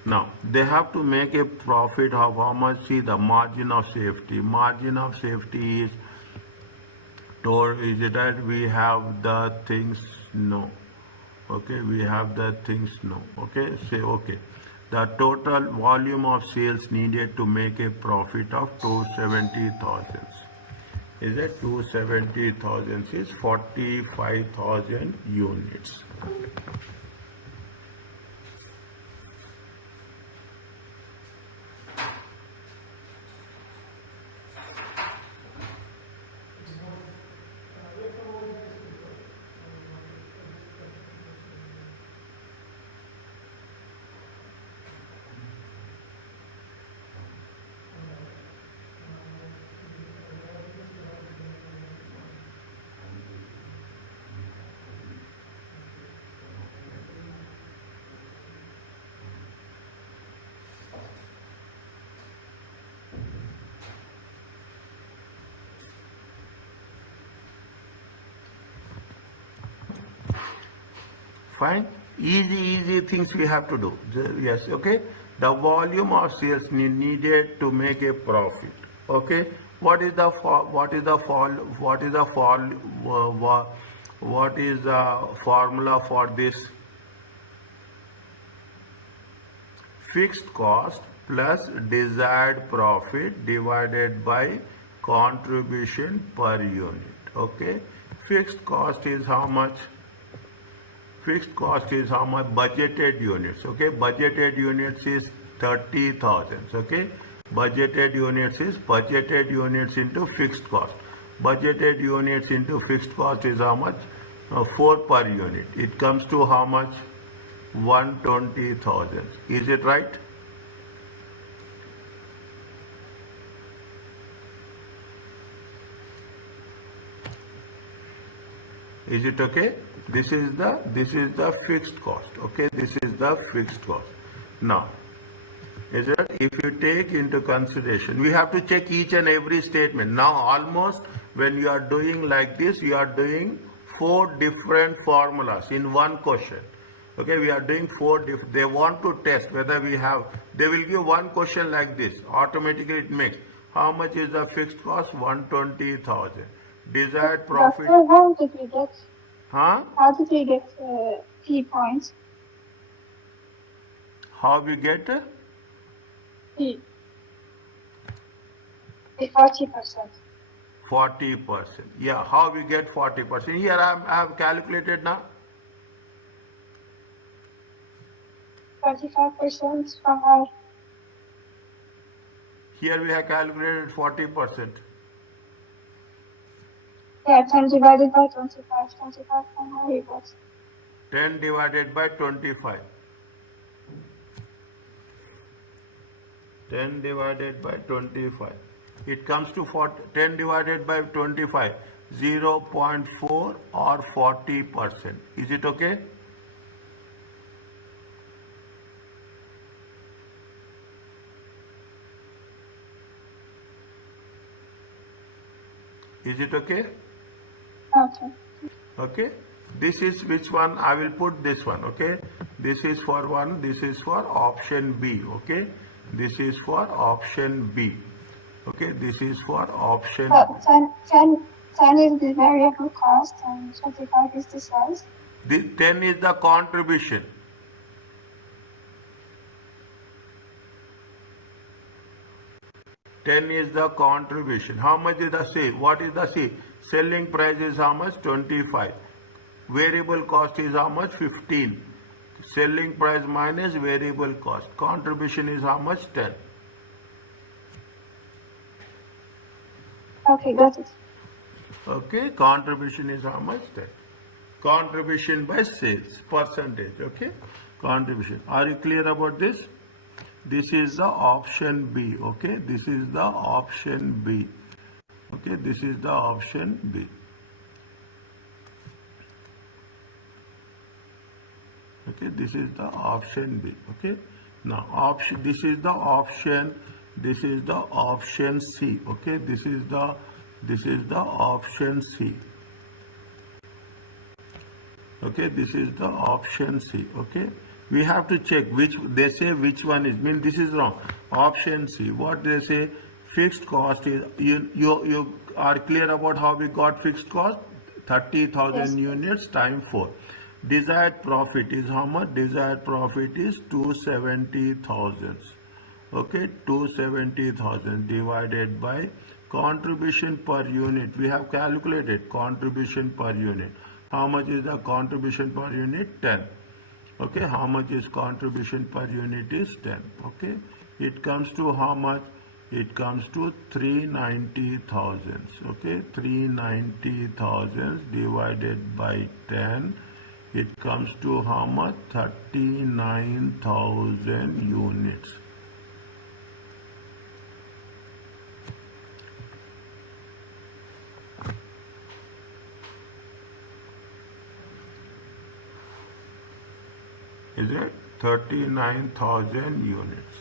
Now they have to make a profit of how much? See the margin of safety. Margin of safety is. Is it that we have the things? No. Okay, we have the things. No. Okay, say okay. The total volume of sales needed to make a profit of 270,000. Is that 270,000 is 45,000 units. Fine. Easy things we have to do. Yes. Okay. The volume of sales needed to make a profit. Okay. What is the formula for this? Fixed cost plus desired profit divided by contribution per unit. Okay. Fixed cost is how much? Fixed cost is how much? Budgeted units. Okay. Budgeted units is 30,000. Okay. Budgeted units into fixed cost. Budgeted units into fixed cost is how much? 4 per unit. It comes to how much? 120,000. Is it right? Is it okay? This is the fixed cost. Okay, this is the fixed cost. Now, is that if you take into consideration, we have to check each and every statement. Now, almost when you are doing like this, you are doing 4 different formulas in one question. Okay, we are doing 4 different. They want to test whether we have. They will give one question like this. Automatically, it makes. How much is the fixed cost? 120,000. Desired profit. Doctor, how did we get? Huh? How did we get P points? How we get? P. The 40%. 40%. Yeah, how we get 40%? Here I have calculated now. 25% from our. Here we have calculated 40%. Yeah, 10 divided by 25. 25 from our reports. 10 divided by 25. 10 divided by 25. It comes to 10 divided by 25. 0.4 or 40%. Is it okay? Is it okay? Okay. Okay. This is which one? I will put this one. Okay. This is for one. This is for option B. Okay. This is for option B. Okay. This is for option. So 10 is the variable cost and 25 is the sales. The 10 is the contribution. Ten is the contribution. How much is the C? What is the C? Selling price is how much? 25. Variable cost is how much? 15. Selling price minus variable cost. Contribution is how much? 10. Okay, got it. Okay, contribution is how much? 10. Contribution by sales, percentage. Okay, contribution. Are you clear about this? This is the option B. Okay, this is the option B. Okay, this is the option B. Okay, this is the option B. Okay, now option. This is the option. This is the option C. Okay, this is the option C. Okay, this is the option C. Okay, we have to check which they say which one is. Mean this is wrong. Option C. What they say? Fixed cost is you are clear about how we got fixed cost? 30,000 Yes. units times 4. Desired profit is how much? Desired profit is 270,000. Okay, 270,000 divided by contribution per unit. We have calculated contribution per unit. How much is the contribution per unit? 10. Okay, how much is contribution per unit is 10. Okay, it comes to how much? It comes to 390,000. Okay, 390,000 divided by 10. It comes to how much? 39,000 units. Is it 39,000 units?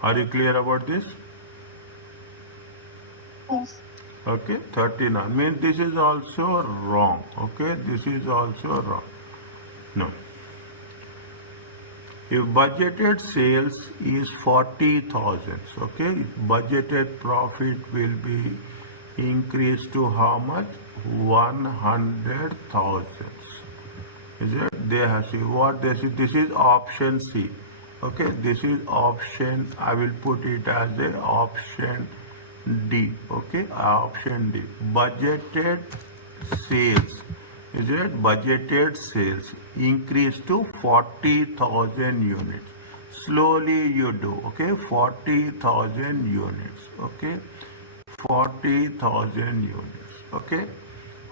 Are you clear about this? Yes. Okay, 39 means this is also wrong. Okay, this is also wrong. No. If budgeted sales is 40,000, okay, budgeted profit will be increased to how much? 100,000. Is it? They have see what they see. This is option C. Okay, this is option. I will put it as a option D. Okay, option D. Budgeted sales. Is it? Budgeted sales increase to 40,000 units. Slowly you do. Okay, 40,000 units. Okay, 40,000 units. Okay,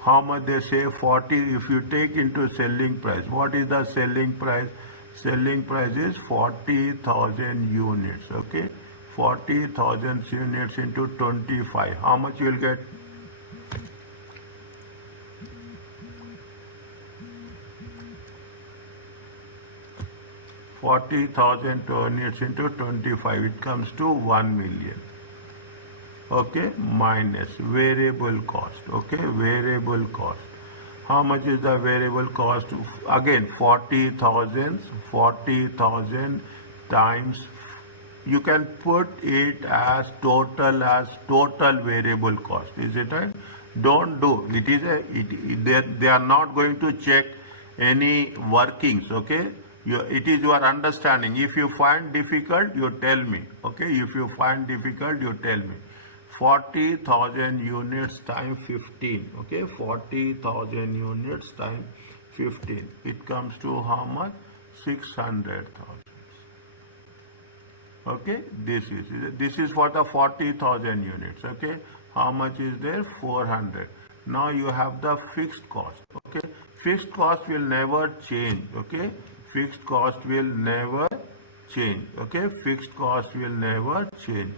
how much they say? 40. If you take into selling price, what is the selling price? Selling price is 40,000 units. Okay, 40,000 units into 25. How much you will get? 40,000 units into 25, it comes to 1 million. Okay, minus variable cost. Okay, variable cost. How much is the variable cost? Again, 40,000 times. You can put it as total variable cost. Is it right? Don't do. It is they are not going to check any workings. Okay. It is your understanding. If you find difficult, you tell me. Okay, if you find difficult, you tell me. 40,000 units times 15. Okay, 40,000 units times 15. It comes to how much? 600,000. Okay, this is for the 40,000 units. Okay, how much is there? 400. Now you have the fixed cost. Okay, fixed cost will never change. Okay, fixed cost will never change. Okay, fixed cost will never change.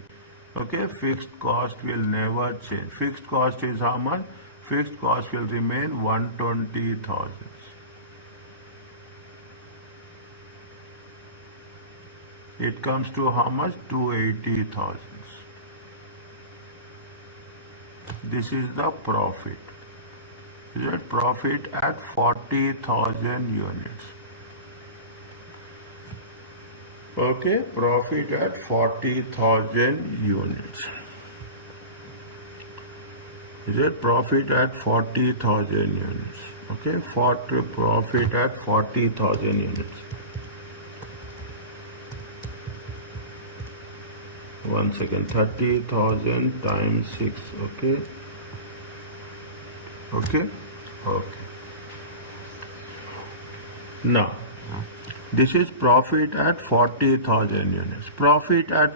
Okay, fixed cost will never change. Fixed cost is how much? Fixed cost will remain 120,000. It comes to how much? 280,000. This is the profit. Is it profit at 40,000 units? Okay, profit at 40,000 units. Is it profit at 40,000 units? Okay, profit at 40,000 units. One second, 30,000 times 6, okay? Okay? Okay. Now, this is profit at 40,000 units. Profit at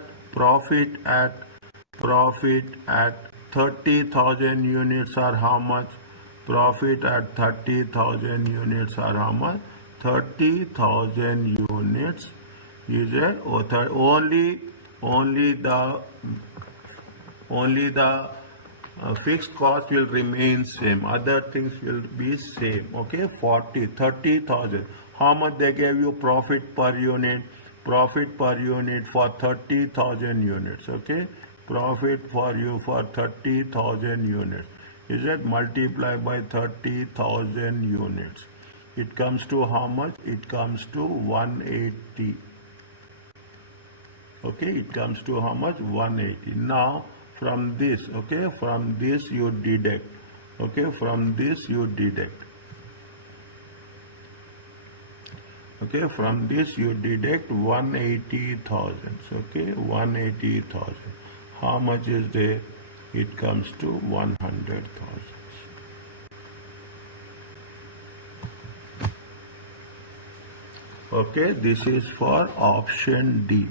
30,000 units are how much? Profit at 30,000 units are how much? 30,000 units is only the fixed cost will remain same, other things will be same. Okay, 30,000. How much they gave you profit per unit? Profit per unit for 30,000 units. Okay, profit for you for 30,000 units. Is it multiplied by 30,000 units? It comes to how much? It comes to 180. Okay, it comes to how much? 180. Now from this, okay, from this you deduct. Okay, from this you deduct. Okay, from this you deduct 180,000. Okay, 180,000. How much is there? It comes to 100,000. Okay, this is for option D.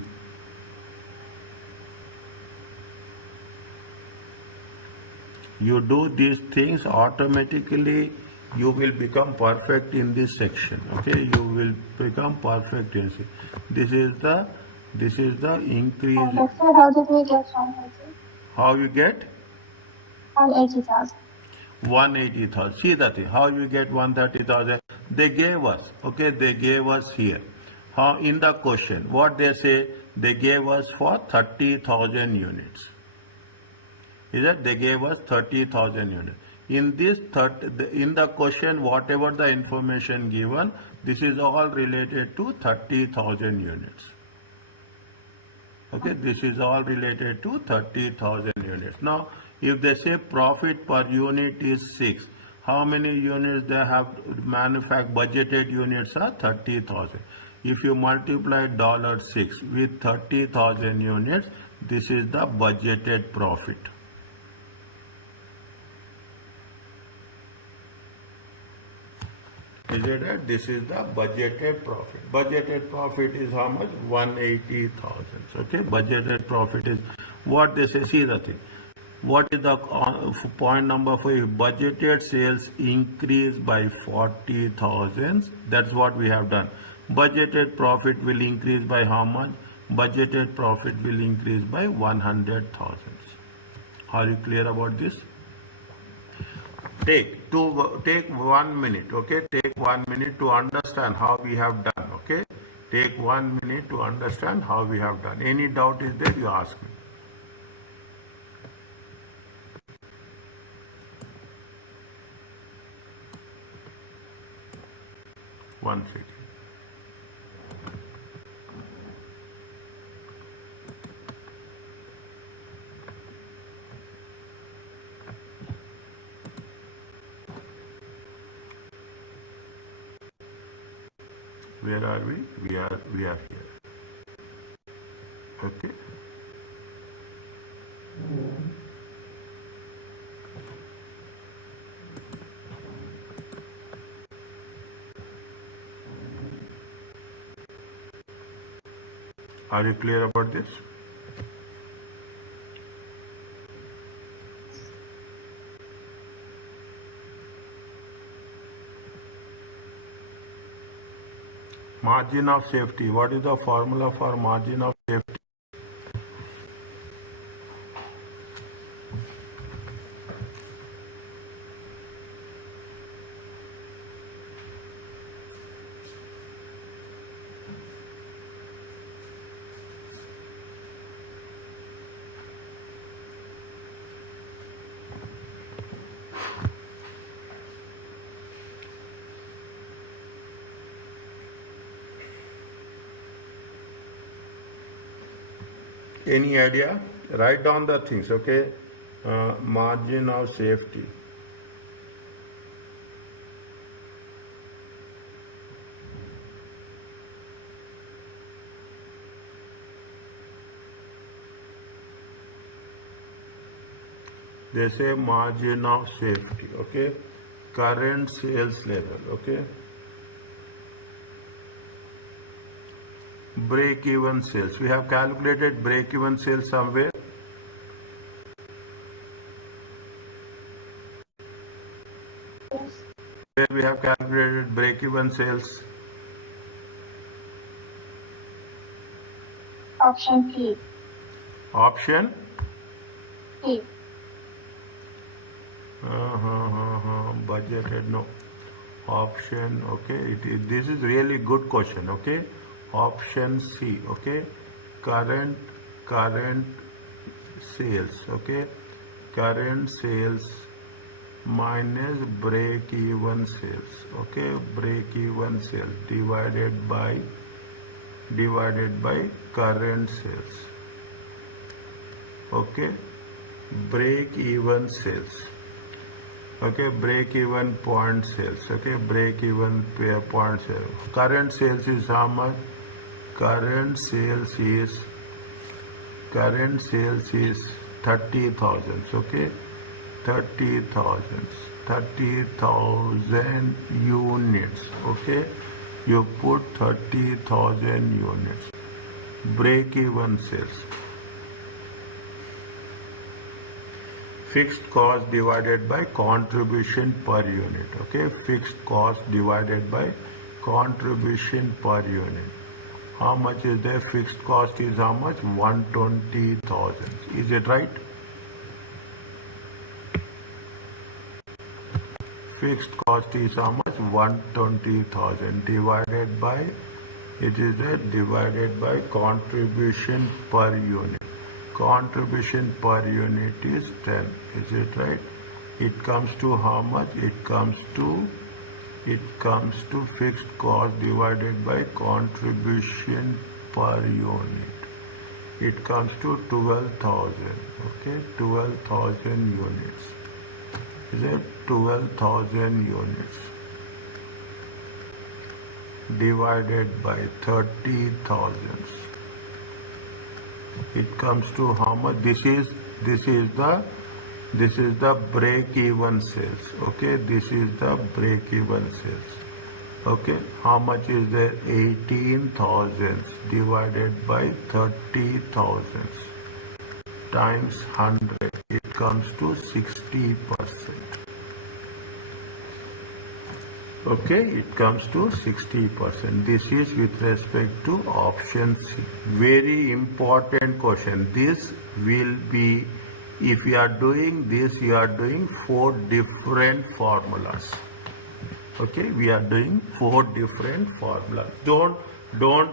You do these things, automatically you will become perfect in this section. Okay, you will become perfect in this. This is the increase. Doctor, how did we get 180? How you get? 180,000. 180,000. See that thing. How you get 130,000? They gave us. Okay, they gave us here. How in the question? What they say? They gave us for 30,000 units. Is that they gave us 30,000 units. In this in the question, whatever the information given, this is all related to 30,000 units. Okay, this is all related to 30,000 units. Now, if they say profit per unit is 6, how many units they have manufactured? Budgeted units are 30,000. If you multiply $6 with 30,000 units, this is the budgeted profit. Is it that? This is the budgeted profit. Budgeted profit is how much? 180,000. Okay, budgeted profit is what they say. See the thing. What is the point number for you? Budgeted sales increase by 40,000. That's what we have done. Budgeted profit will increase by how much? Budgeted profit will increase by 100,000. Are you clear about this? Take 1 minute. Okay, take 1 minute to understand how we have done. Okay, take 1 minute to understand how we have done. Any doubt is there, you ask me. One second. Where are we? We are here. Okay. Are you clear about this? Margin of safety. What is the formula for margin of safety? Any idea? Write down the things, okay? Margin of safety. They say margin of safety, okay? Current sales level, okay? Break-even sales. We have calculated break-even sales somewhere. Yes. Where we have calculated break-even sales. Option P. Option? P. Budgeted, no. Option, okay. This is really good question, okay? Option C, okay? Current sales, okay? Current sales minus break-even sales, okay? Break-even sales divided by current sales, okay? Break-even sales, okay? Break-even point sales, okay? Break-even point sales. Current sales is how much? Current sales is 30,000, okay? 30,000 units, okay? You put 30,000 units. Break-even sales. Fixed cost divided by contribution per unit, okay? Fixed cost divided by contribution per unit. How much is there? Fixed cost is how much? 120,000. Is it right? Fixed cost is how much? 120,000 divided by, it is divided by contribution per unit. Contribution per unit is 10. Is it right? It comes to how much? It comes to fixed cost divided by contribution per unit. It comes to 12,000. Okay, 12,000 units. Is it 12,000 units divided by 30,000? It comes to how much? This is the break-even sales. Okay, this is the break-even sales. Okay, how much is there? 18,000 divided by 30,000 times 100. It comes to 60%. Okay, it comes to 60%. This is with respect to option C. Very important question. This will be, if you are doing this, you are doing 4 different formulas. Okay, we are doing 4 different formulas. Don't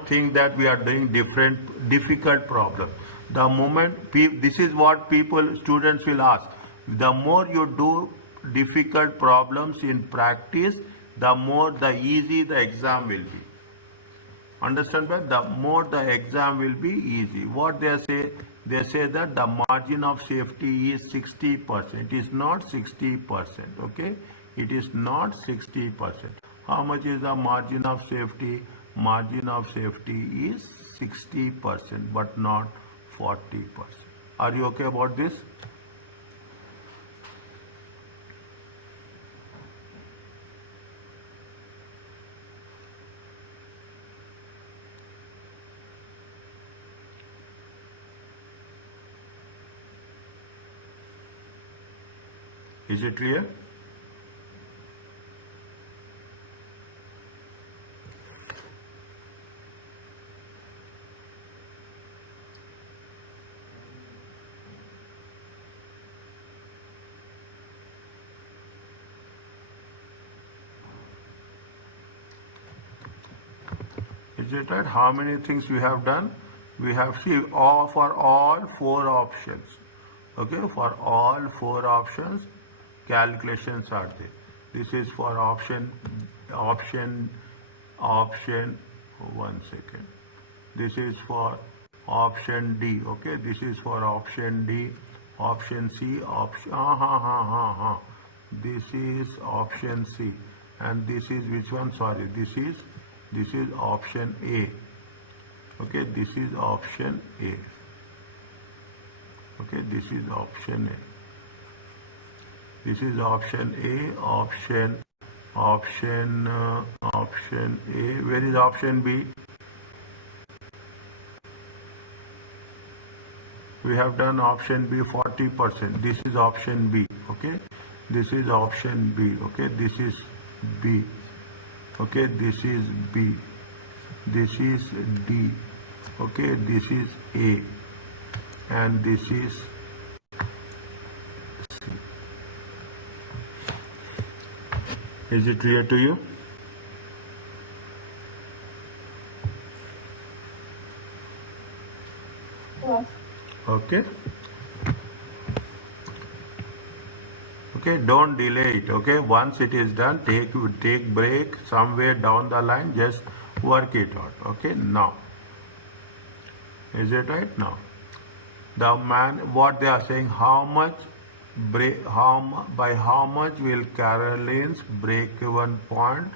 think that we are doing difficult problems. The moment, this is what students will ask. The more you do difficult problems in practice, the easy the exam will be. Understand that? The more the exam will be easy. What they say? They say that the margin of safety is 60%. It is not 60%. Okay? It is not 60%. How much is the margin of safety? Margin of safety is 60%, but not 40%. Are you okay about this? Is it clear? Is it right? How many things we have done? We have seen for all 4 options. Okay, for all 4 options, calculations are there. This is for option, one second. This is for option D. Okay, this is for option D, option C, option this is option C, and this is which one? Sorry, this is option A. Okay, this is option A. Okay, this is option A. This is option A, option A. Where is option B? We have done option B 40%. This is option B. Okay, this is option B. Okay, this is B. Okay, this is B. This is D. Okay, this is A, and this is C. Is it clear to you? Yes. Okay. Okay, don't delay it. Okay, once it is done, take break somewhere down the line, just work it out. Okay, now is it right? Now the man, what they are saying, how much by how much will Caroline's break-even point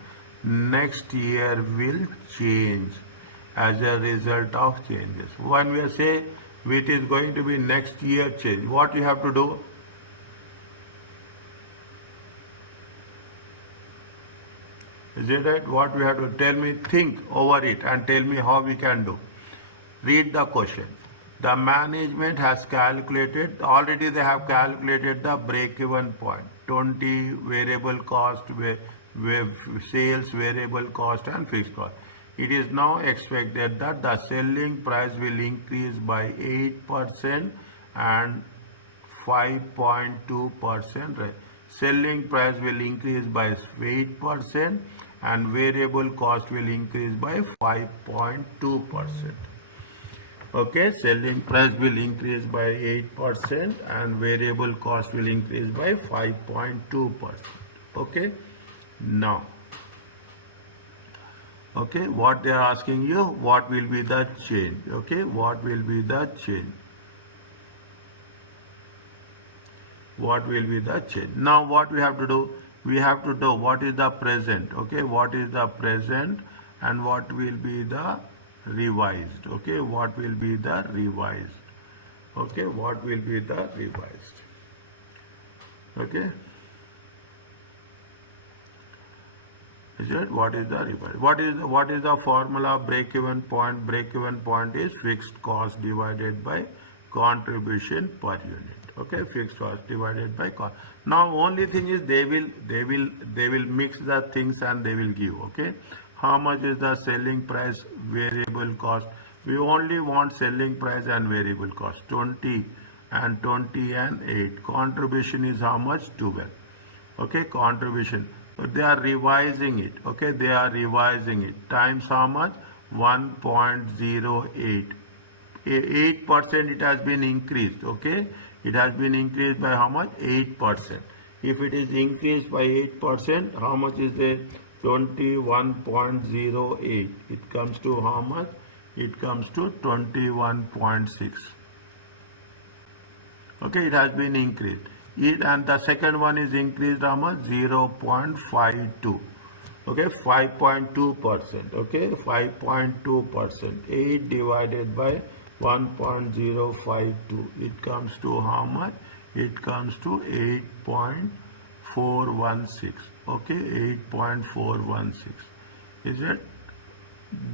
next year will change as a result of changes? When we say it is going to be next year change, what you have to do? Is it right? What we have to tell me, think over it and tell me how we can do. Read the question. The management has calculated, already they have calculated the break-even point, 20 variable cost, sales, variable cost and fixed cost. It is now expected that the selling price will increase by 8% and 5.2%. Selling price will increase by 8% and variable cost will increase by 5.2%. Okay, selling price will increase by 8% and variable cost will increase by 5.2%. Okay, now, okay, what they are asking you, what will be the change? Okay, what will be the change? What will be the change? Now, what we have to do? We have to do what is the present. Okay, what is the present and what will be the revised? Okay, what will be the revised? Okay, what will be the revised? Okay, is it? What is the revised? What is the formula? Break-even point. Break-even point is fixed cost divided by contribution per unit. Okay, fixed cost divided by cost. Now only thing is they will mix the things and they will give. Okay, how much is the selling price, variable cost? We only want selling price and variable cost, 20 and 8. Contribution is how much? 12. Okay, contribution. So they are revising it. Okay, they are revising it. Times how much? 1.08. 8% it has been increased. Okay, it has been increased by how much? 8%. If it is increased by 8%, how much is it? 21.08. It comes to how much? It comes to 21.6. Okay, it has been increased. And the second one is increased how much? 0.52. Okay, 5.2%. Okay, 5.2%. 8 divided by 1.052. It comes to how much? It comes to 8.416. Okay, 8.416. Is it?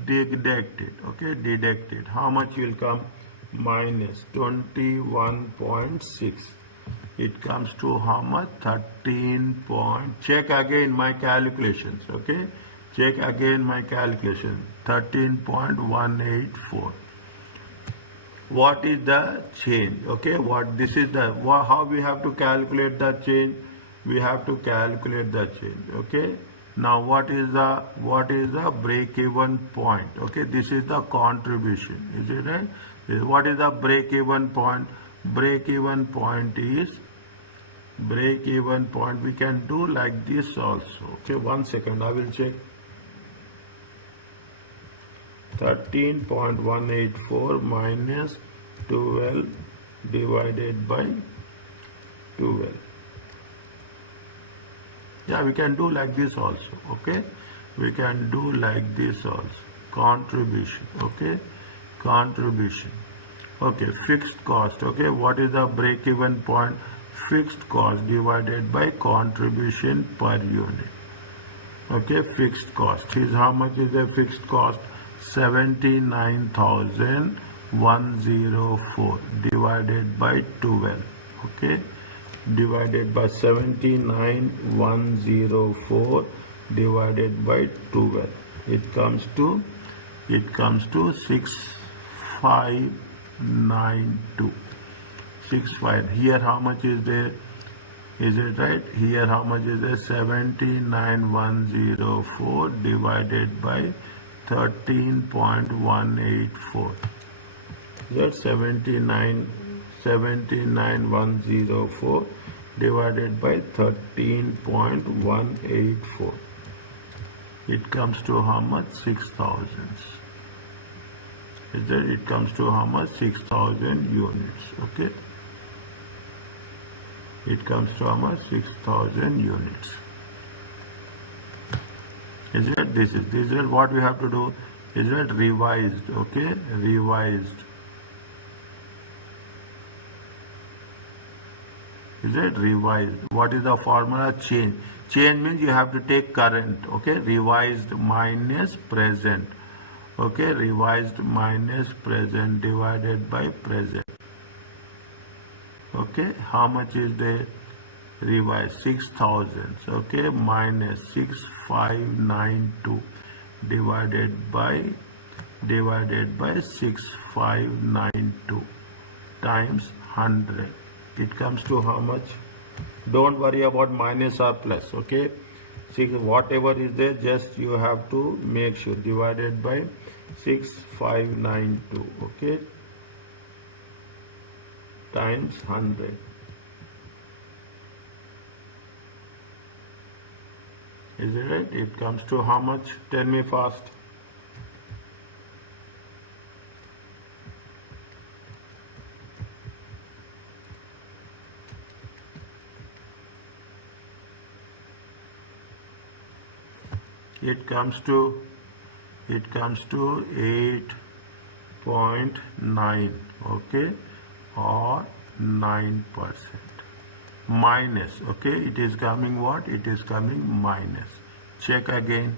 Deducted. Okay, deducted. How much will come? Minus 21.6. It comes to how much? 13 point. Check again my calculations. Okay, check again my calculation. 13.184. What is the change? Okay, what this is the how we have to calculate the change? We have to calculate the change. Okay, now what is the break-even point? Okay, this is the contribution. Is it right? What is the break-even point? Break-even point is we can do like this also. Okay, 1 second, I will check. 13.184 minus 12 divided by 12. Yeah, we can do like this also, okay? We can do like this also. Contribution, okay? Contribution. Okay, fixed cost, okay? What is the break-even point? Fixed cost divided by contribution per unit. Okay, fixed cost. Is how much is the fixed cost? 79,104 divided by 12. Okay, divided by 79,104 divided by 12. It comes to 6592. 65. Here how much is there? Is it right? Here how much is there? 79,104 divided by 13.184. That's 79,104 divided by 13.184. It comes to how much? 6,000. Is that it comes to how much? 6,000 units. Okay. It comes to how much? 6,000 units. Is it? This is what we have to do. Is it revised? Okay, revised. Is it revised? What is the formula? Change. Change means you have to take current. Okay, revised minus present. Okay, revised minus present divided by present. Okay, how much is the revised? 6,000. Okay, minus 6592 divided by 6592 times 100. It comes to how much? Don't worry about minus or plus. Okay, whatever is there, just you have to make sure divided by 6592. Okay, times 100. Is it right? It comes to how much? Tell me fast. It comes to 8.9. Okay, or 9%. Minus. Okay, it is coming what? It is coming minus. Check again.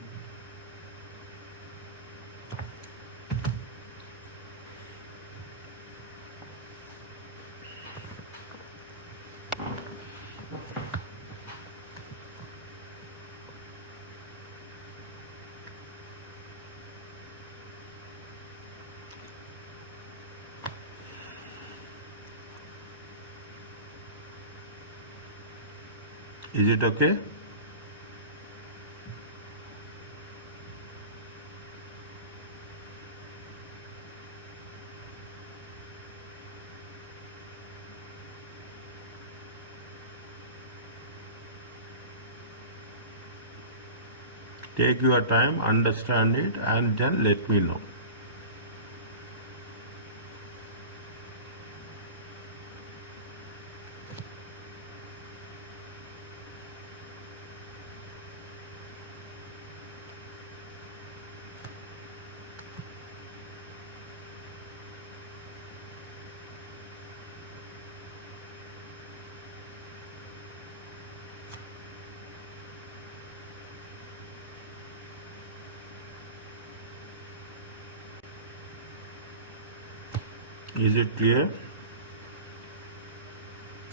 Is it okay? Take your time, understand it, and then let me know. Is it clear?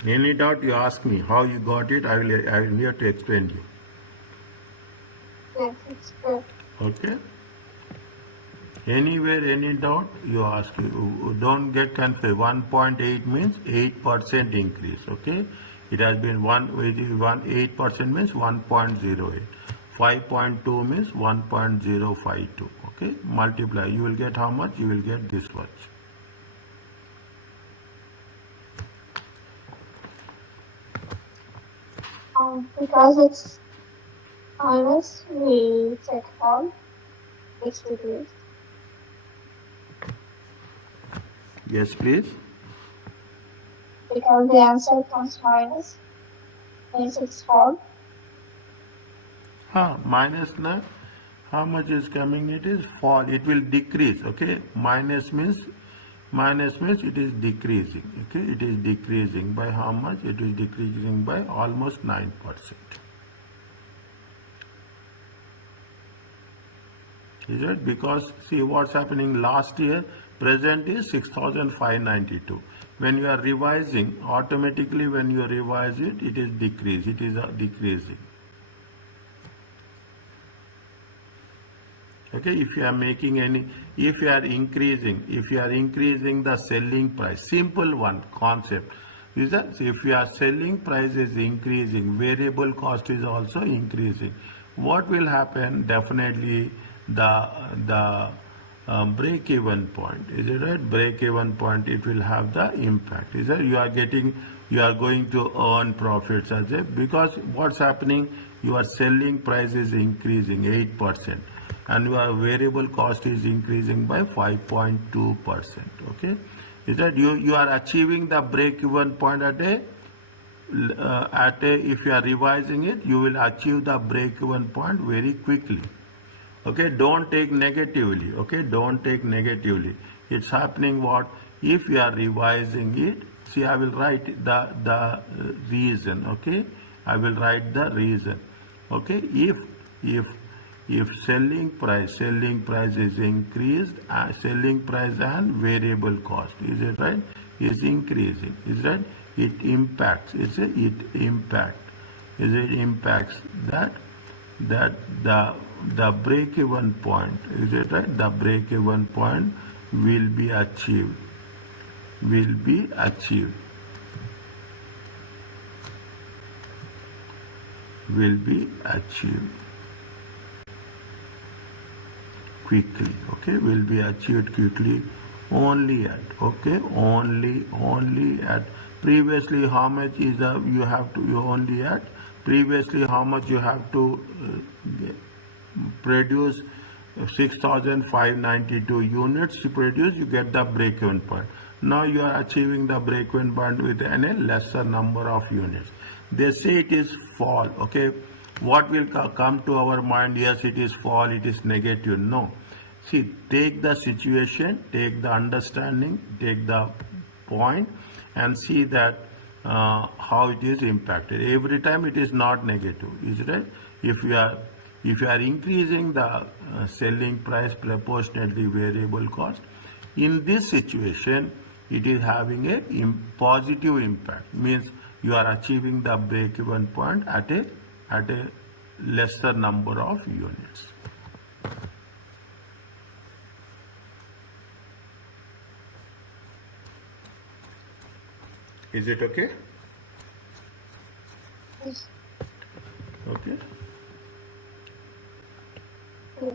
Any doubt, you ask me. How you got it, I will here to explain you. Yes, it's good. Okay? Anywhere, any doubt, you ask. Don't get confused. 1.8 means 8% increase. Okay? It has been 8% means 1.08. 5.2 means 1.052. Okay? Multiply. You will get how much? You will get this much. Because it's minus, we take down, it's reduced. Yes, please. Because the answer comes minus, means it's false. Minus na, how much is coming? It is fall. It will decrease. Okay. Minus means it is decreasing. Okay. It is decreasing by how much? It is decreasing by almost 9%. Is it? Because see what's happening last year, present is 6,592. When you are revising, automatically when you revise it, it is decrease. It is decreasing. Okay, if you are making any, if you are increasing the selling price, simple one concept is that if your selling price is increasing, variable cost is also increasing. What will happen? Definitely the break-even point, is it right? Break-even point, it will have the impact. Is that you are going to earn profits as a, because what's happening? Your selling price is increasing 8%. And your variable cost is increasing by 5.2%. Okay, is that you are achieving the break-even point at a if you are revising it, you will achieve the break-even point very quickly. Okay, don't take negatively. Okay, don't take negatively. It's happening what? If you are revising it, see, I will write the reason. Okay, I will write the reason. Okay, if selling price is increased, selling price and variable cost, is it right, is increasing, is right, it impacts, it impacts that the break-even point, is it right, the break-even point will be achieved, will be achieved quickly. Okay, will be achieved quickly only at, okay, only at, previously how much is the you have to, you only at, previously how much you have to produce 6,592 units to produce, you get the break-even point. Now you are achieving the break-even point with a lesser number of units. They say it is fall. Okay, what will come to our mind? Yes, it is fall, it is negative. No, see, take the situation, take the understanding, take the point, and see that how it is impacted. Every time it is not negative, is it right? If you are increasing the selling price proportionately variable cost, in this situation it is having a positive impact, means you are achieving the break-even point at a lesser number of units. Is it okay? Yes. Okay. Yeah.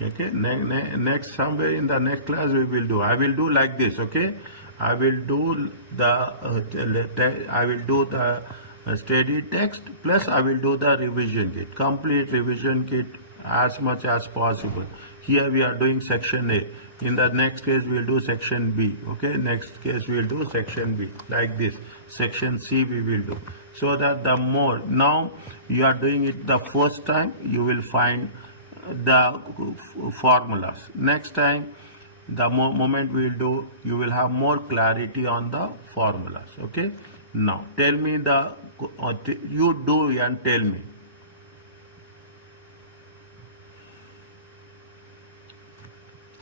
Okay, next, somewhere in the next class we will do, I will do like this. Okay, I will do the study text, plus I will do the revision kit, complete revision kit as much as possible. Here we are doing section A. In the next case we will do section B. Okay, next case we will do section B, like this. Section C we will do, so that the more, now you are doing it the first time, you will find the formulas. Next time, the moment we will do, you will have more clarity on the formulas. Okay, now tell me you do and tell me.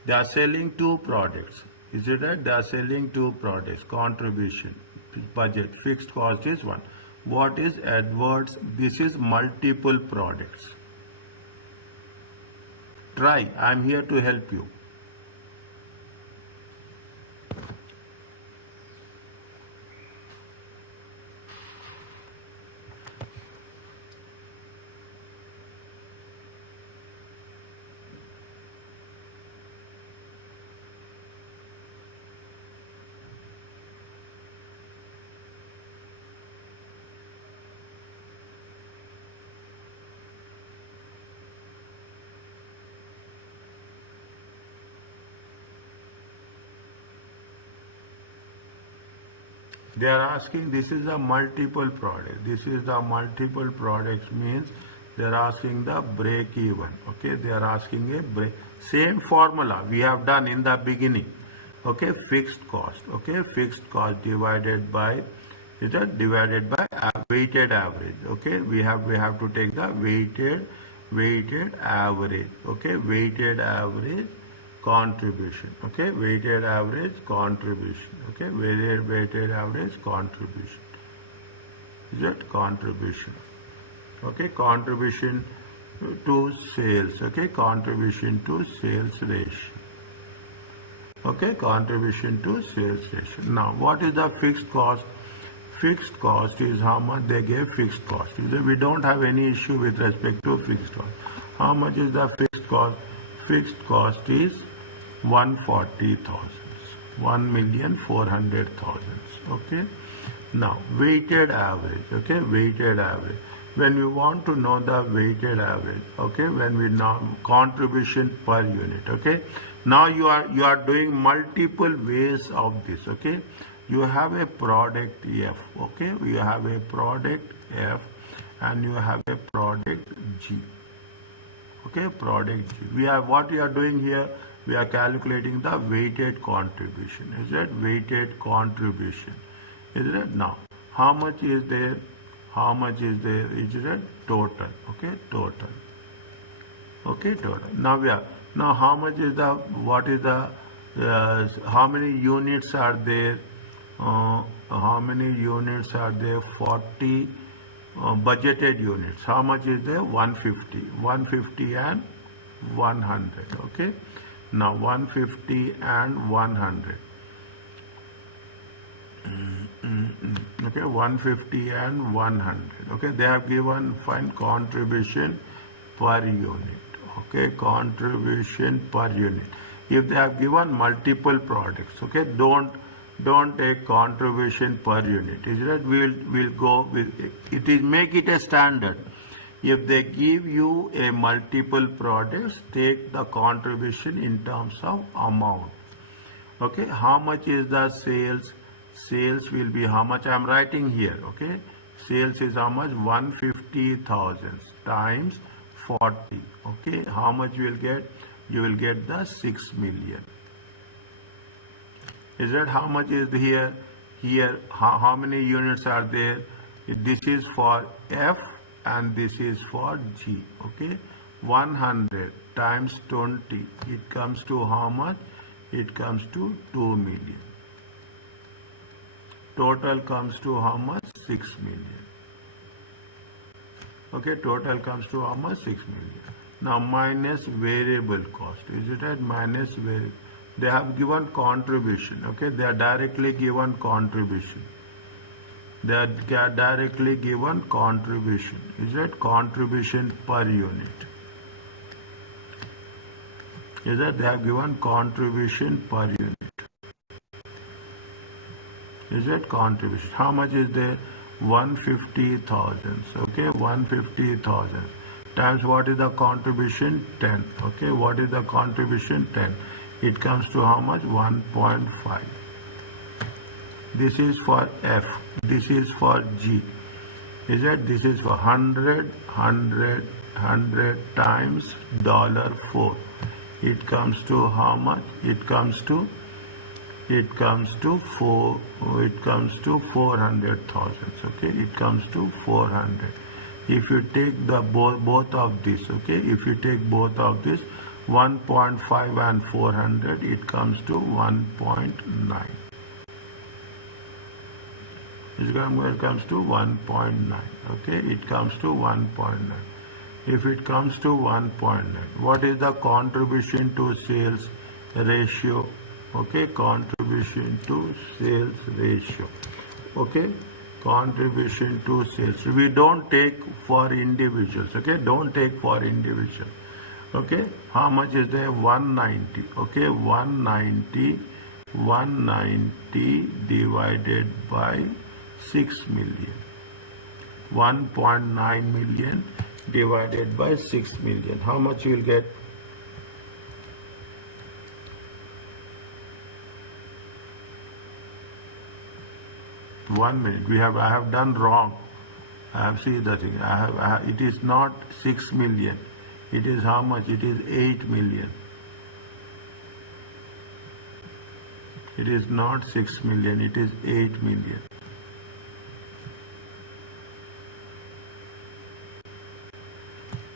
They are selling two products. Is it right? They are selling two products. Contribution, budget, fixed cost is one. What is adverse? This is multiple products. Try. I am here to help you. They are asking, this is a multiple product. This is the multiple products means they are asking the break even. Okay, they are asking a break. Same formula we have done in the beginning. Okay, fixed cost. Okay, fixed cost divided by, is that divided by weighted average. Okay, we have to take the weighted average. Okay, weighted average contribution. Okay, weighted average contribution. Okay, weighted average contribution. Is that contribution? Okay, contribution to sales. Okay, contribution to sales ratio. Okay, contribution to sales ratio. Now, what is the fixed cost? Fixed cost is how much they gave fixed cost. We don't have any issue with respect to fixed cost. How much is the fixed cost? Fixed cost is 140,000, 1,400,000. Okay. Now, weighted average. Okay, weighted average. When we want to know the weighted average, okay, when we know contribution per unit, okay. Now you are doing multiple ways of this, okay. You have a product F, okay. You have a product F and you have a product G. Okay, product G. What we are doing here, we are calculating the weighted contribution. Is that weighted contribution? Is it? Now, how much is there? How much is there? Is it total? Okay, total. Okay, total. Now how much is the, what is the, how many units are there? How many units are there? 40 budgeted units. How much is there? 150. 150 and 100. Okay. Now 150 and 100. Okay, 150 and 100. Okay, they have given, find contribution per unit. Okay, contribution per unit. If they have given multiple products, okay, don't take contribution per unit. Is that we'll go with it is, make it a standard. If they give you a multiple products, take the contribution in terms of amount. Okay, how much is the sales? Sales will be how much? I am writing here. Okay, sales is how much? 150,000 times 40. Okay, how much you will get? You will get the 6 million. Is that how much is here? Here, how many units are there? This is for F and this is for G. Okay, 100 times 20. It comes to how much? It comes to 2 million. Total comes to how much? 6 million. Okay, total comes to how much? 6 million. Now minus variable cost. Is it right? Minus variable. They have given contribution. Okay, they are directly given contribution. They are directly given contribution. Is that contribution per unit? Is that they have given contribution per unit? Is that contribution? How much is there? 150,000. Okay, 150,000 times what is the contribution? 10. Okay, what is the contribution? 10. It comes to how much? 1.5. This is for F. This is for G. Is that this is for 100 times $4. It comes to how much? It comes to 400,000. Okay, it comes to 400. If you take the both of this, okay, if you take both of this, 1.5 and 400, it comes to 1.9. It comes to 1.9. Okay, it comes to 1.9. If it comes to 1.9, what is the contribution to sales ratio? Okay, contribution to sales ratio. Okay, contribution to sales. We don't take for individuals. Okay, don't take for individual. Okay, how much is there? 190. Okay, 190 divided by 6 million. 1.9 million divided by 6 million. How much you will get? 1 minute. I have done wrong. I have seen the thing. It is not 6 million. It is how much? It is 8 million. It is not 6 million. It is 8 million.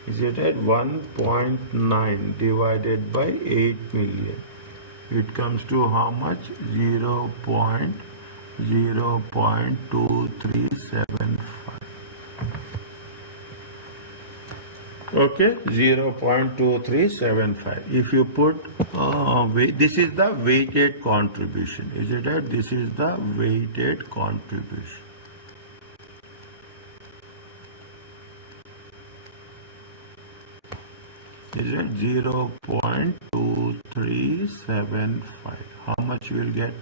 Is it at 1.9 divided by 8 million? It comes to how much? 0.2375. Okay, 0.2375. If you put, this is the weighted contribution. Is it that? This is the weighted contribution. Is it 0.2375? How much you will get?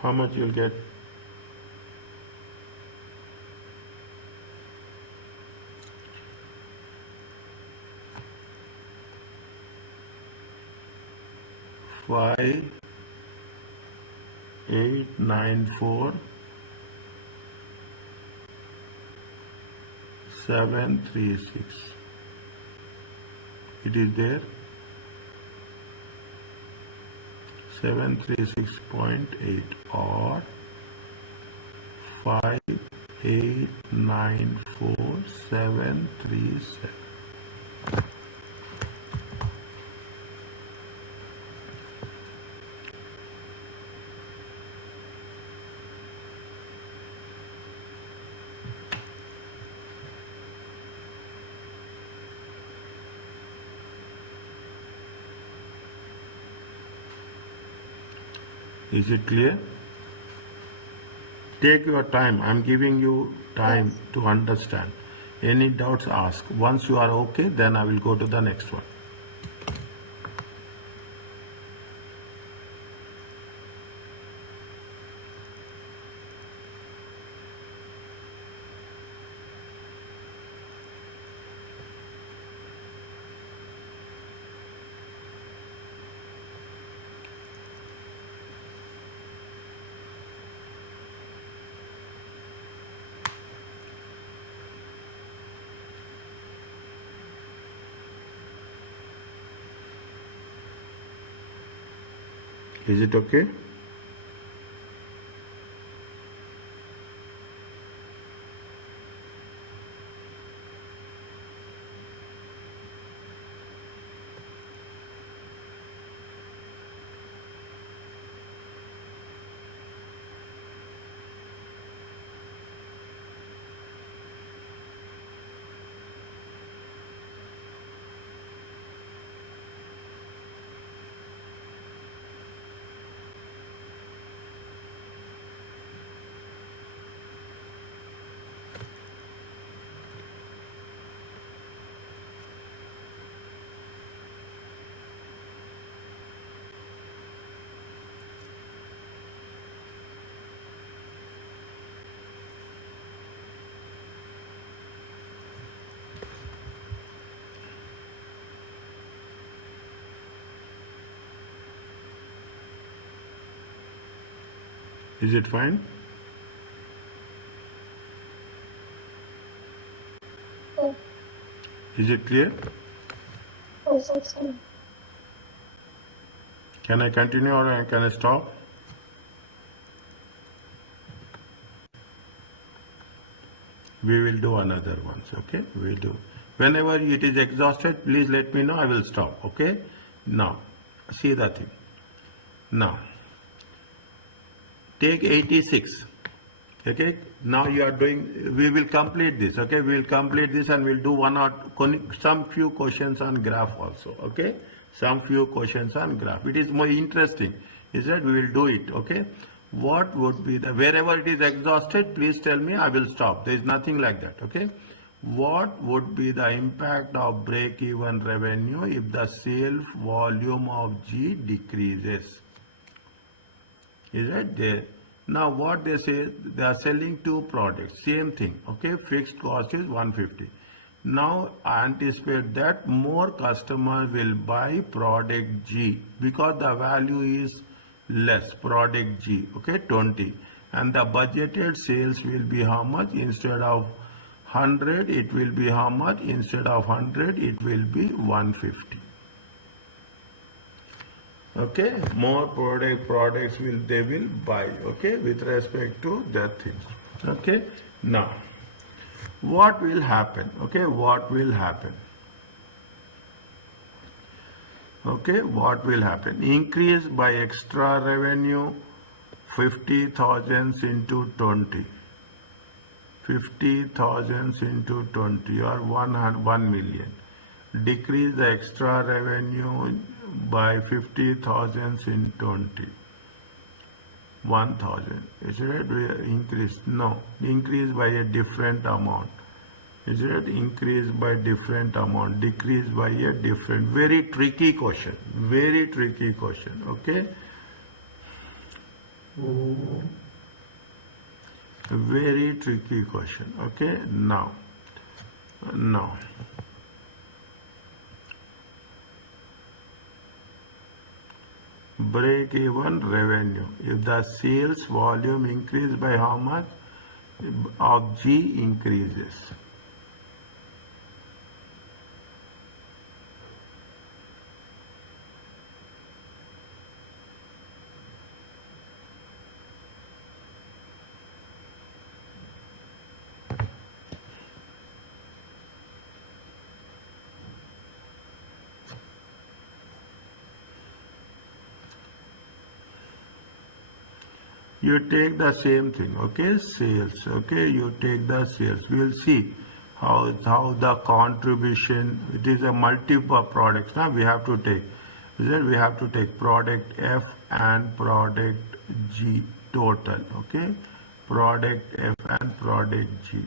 How much you'll get? Five 894 736. It is there. 736.8 or 5894737. Is it clear? Take your time. I'm giving you time to understand. Any doubts, ask. Once you are okay, then I will go to the next one. Is it okay? Is it fine? Yes. Is it clear? Yes, it's fine. Can I continue or can I stop? We will do another ones, okay? We'll do. Whenever it is exhausted, please let me know. I will stop, okay? Now, see the thing. Now, take 86. Okay, now you are doing, we will complete this, okay? We will complete this and we'll do some few questions on graph also, okay? Some few questions on graph. It is more interesting, is that we will do it, okay? What would be wherever it is exhausted, please tell me, I will stop. There is nothing like that, okay? What would be the impact of break-even revenue if the sales volume of G decreases? Is that there? Now what they say, they are selling two products, same thing, okay, fixed cost is 150. Now anticipate that more customers will buy product G because the value is less, product G, okay, 20, and the budgeted sales will be how much? Instead of 100 it will be how much? Instead of 100 it will be 150. Okay, more products will they will buy, okay, with respect to their things. Okay, now what will happen? Okay, what will happen? Okay, what will happen? Increase by extra revenue 50,000 into 20. 50,000 into 20 or 1 million. Decrease the extra revenue by 50,000 in 20. 1,000. Is it increase? No. Increase by a different amount. Is it increase by different amount? Decrease by a different. Very tricky question. Very tricky question. Okay. Very tricky question. Okay. Now. Break even revenue. If the sales volume increase by how much? Of G increases. You take the same thing, okay, sales, okay, you take the sales. We will see how the contribution, it is a multiple products. Now we have to take, we have to take product F and product G total, okay, product F and product G.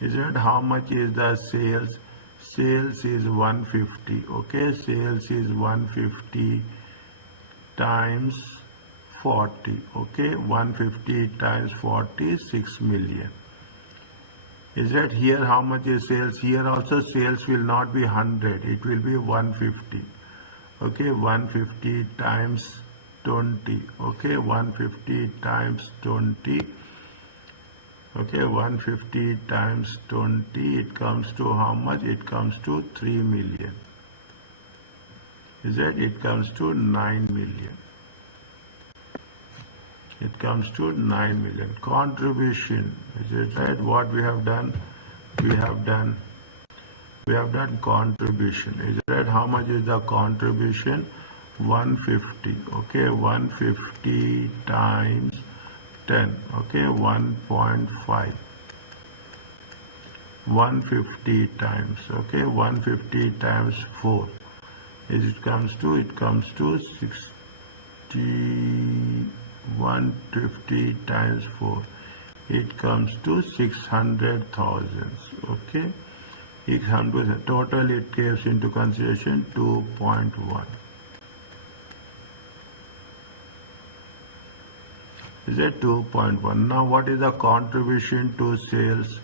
Is it how much is the sales? Sales is 150, okay, sales is 150 times 40, okay, 150 times 40, 6 million. Is that here how much is sales? Here also sales will not be 100, it will be 150, okay, 150 times 20, okay, 150 times 20, okay, 150 times 20, it comes to how much? It comes to 3 million. Is that it comes to 9 million. It comes to 9 million. Contribution, is it right? What we have done? We have done contribution. Is it right? How much is the contribution? 150. Okay, 150 times 10. Okay, 1.5. 150 times. Okay, 150 times 4. It comes to 60. 150 times 4, it comes to 600,000. Okay, 600,000. Total it takes into consideration 2.1. Is it 2.1? Now what is the contribution to sales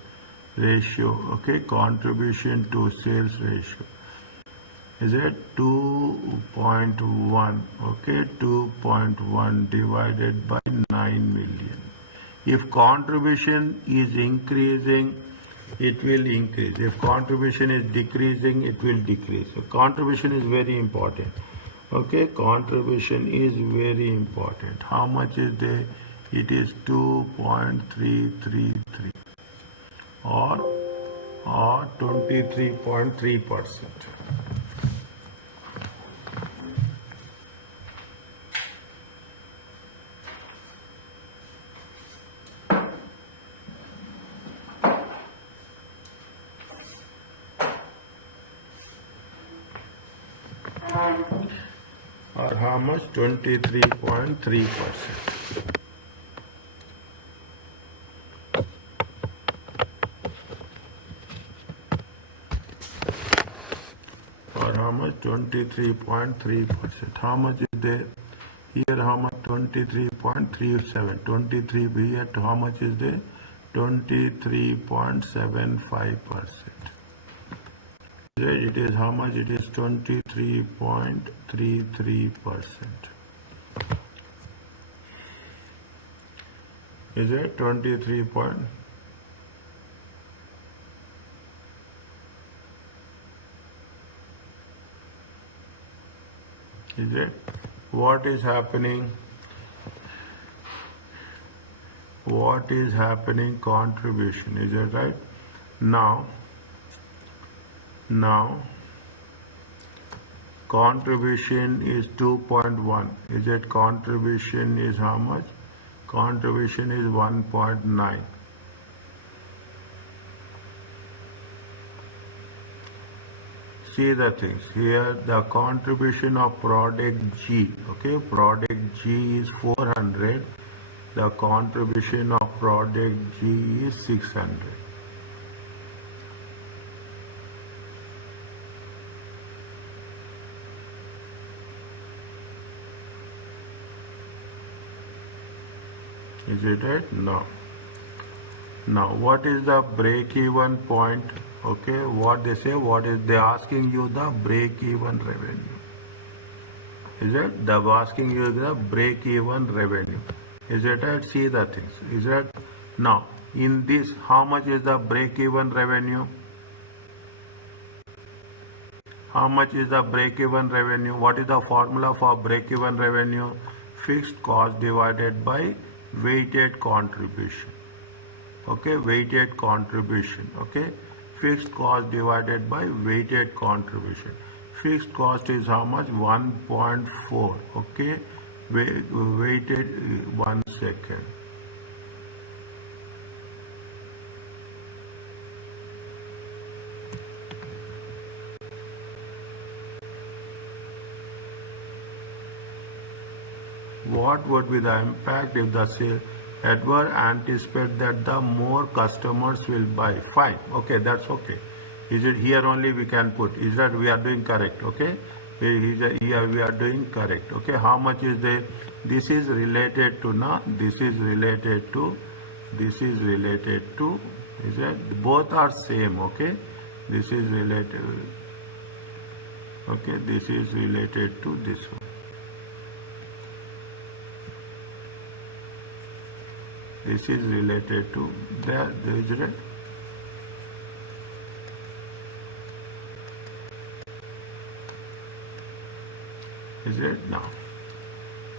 ratio? Okay, contribution to sales ratio. Is it 2.1? Okay, 2.1 divided by 9 million. If contribution is increasing, it will increase. If contribution is decreasing, it will decrease. So contribution is very important. Okay, contribution is very important. How much is there? It is 2.333 or 23.3%. Or how much? 23.3%. Or how much? 23.3%. How much is there? Here how much? 23.37. 23 here, how much is there? 23.75%. It is how much? It is 23.33%. Is it 23 point? Is it? What is happening? What is happening? Contribution. Is it right? Now, contribution is 2.1. Is it? Contribution is how much? Contribution is 1.9. See the things here. The contribution of product G, okay, product G is 400. The contribution of product G is 600. Is it right? No. Now, what is the break-even point? Okay, what they say, what is they asking you the break-even revenue? Is it? They're asking you the break-even revenue. Is it right? See the things. Is it? Now, in this, how much is the break-even revenue? How much is the break-even revenue? What is the formula for break-even revenue? Fixed cost divided by weighted contribution. Okay, weighted contribution. Okay, fixed cost divided by weighted contribution. Fixed cost is how much? 1.4. Okay, weighted, 1 second. What would be the impact if the sale Edward anticipate that the more customers will buy? Fine, okay, that's okay. Is it here only we can put? Is that we are doing correct? Okay, here we are doing correct. Okay, how much is there? This is related to now. This is related to. This is related to. Is it? Both are same. Okay, this is related. Okay, this is related to this one. This is related to there is it? Is it now?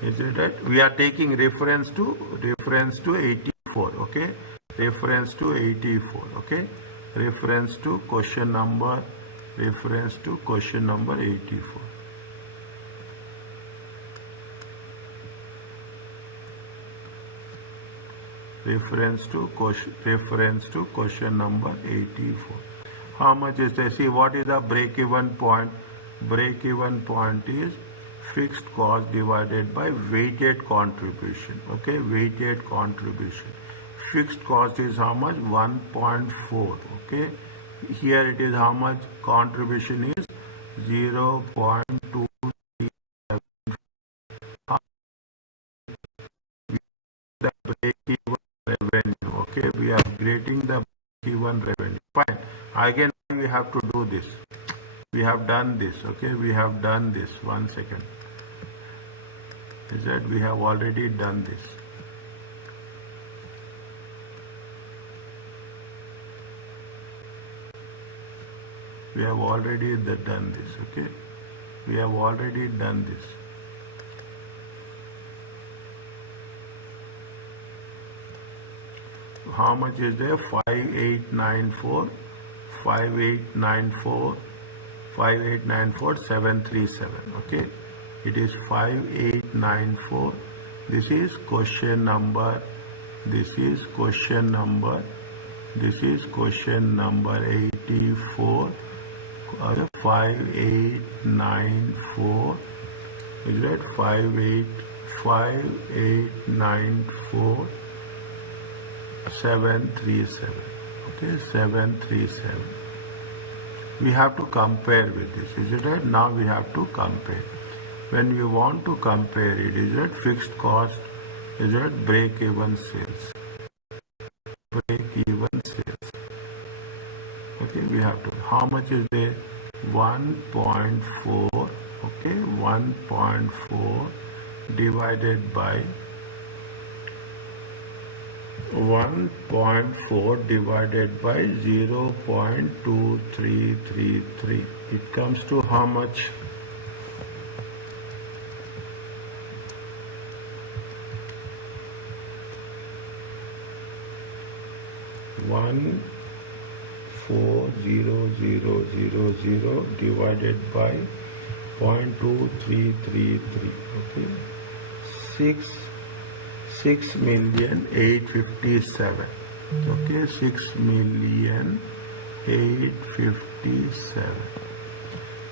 Is it right? We are taking reference to 84. Okay, reference to 84. Okay, reference to question number 84. Reference to question number 84. How much is there? See, what is the break-even point? Break-even point is fixed cost divided by weighted contribution. Okay, weighted contribution. Fixed cost is how much? 1.4. Okay, here it is how much? Contribution is 0.2. The break-even revenue. Okay, we are creating the break-even revenue. Fine. Again, we have to do this. We have done this. Okay, we have done this. 1 second. Is that we have already done this. We have already done this. Okay, we have already done this. How much is there? 5894, 737. Okay, it is 5894. This is question number. This is question number 84. 5894. Is that 5894? 737. Okay, 737. We have to compare with this. Is it right? Now we have to compare. when you want to compare it, is it fixed cost, is it break even sales? Break even sales. Okay, we have to, how much is there? 1.4, okay, 1.4 divided by 1.4 divided by 0.2333. It comes to how much? One 40000 divided by 0.2333. Okay, 6,857,000. Okay, 6,857,000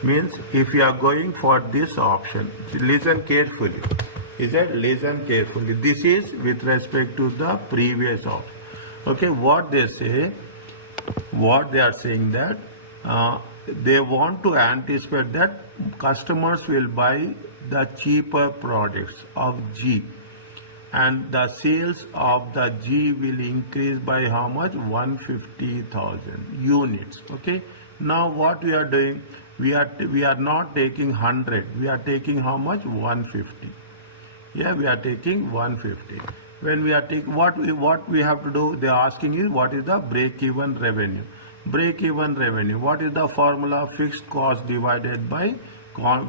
means if you are going for this option, listen carefully. Is that, listen carefully? This is with respect to the previous option. Okay, what they say, what they are saying that they want to anticipate that customers will buy the cheaper products of G, and the sales of the G will increase by how much? 150,000 units. Okay, now what we are doing, we are not taking 100, we are taking how much? 150. Yeah, we are taking 150. When we are taking, what we have to do, they are asking is what is the break even revenue? Break even revenue, what is the formula? Fixed cost divided by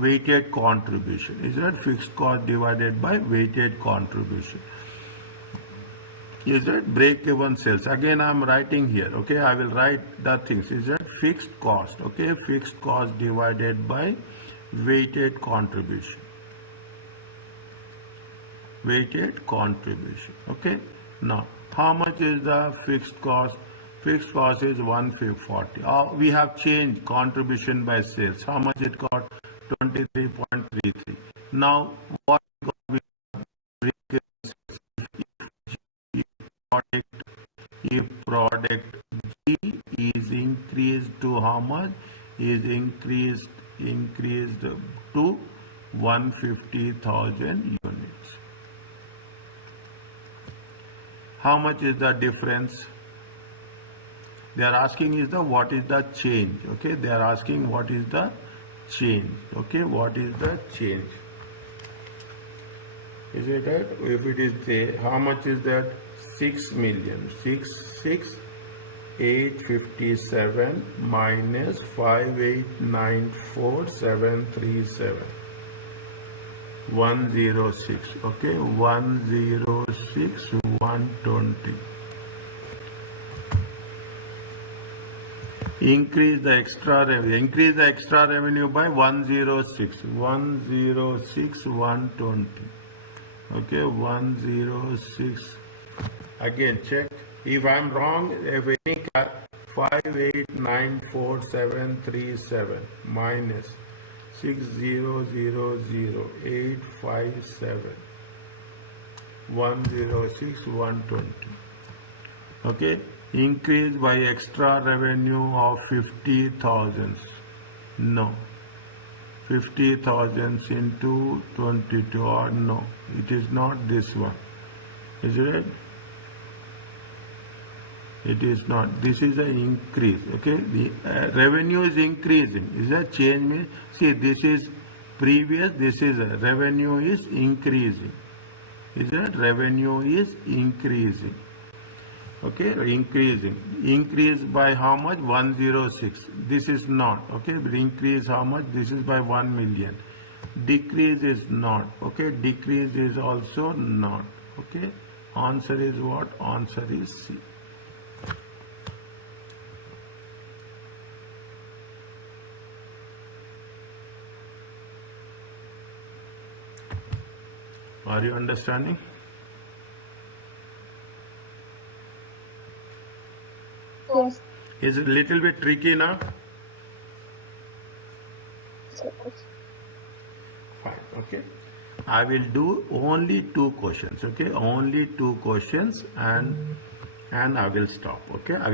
weighted contribution. Is that fixed cost divided by weighted contribution? Is that break even sales? Again I am writing here. Okay, I will write the things. Is that fixed cost? Okay, fixed cost divided by weighted contribution. Weighted contribution. Okay, now how much is the fixed cost? Fixed cost is 140. We have changed contribution by sales. How much it got? 23.33. Now what we break if product G is increased to how much? Is increased to 150,000 units. How much is the difference? They are asking is the what is the change. Okay, they are asking what is the change. Okay, what is the change? Is it that? If it is there, how much is that? 6,857,000 minus 5,894,737. 106. Okay, 106,120. Increase the extra revenue. Increase the extra revenue by 106. 106,120. Okay, 106. Again check. If I am wrong, if any 5,894,737 minus 6,00857. 106,120. Okay, increase by extra revenue of 50,000. No, 50,000 into 22, or no, it is not this one. Is it? It is not. This is an increase. Okay, the revenue is increasing. Is that change me? See, this is previous. This is revenue is increasing. Is that revenue is increasing? Okay, increasing. Increase by how much? 106. This is not. Okay, but increase how much? This is by 1 million. Decrease is not. Okay, decrease is also not. Okay, answer is what? Answer is C. Are you understanding? Yes. Is it a little bit tricky now? Fine. Okay. I will do only 2 questions. Okay, only 2 questions, and I will stop. Okay, I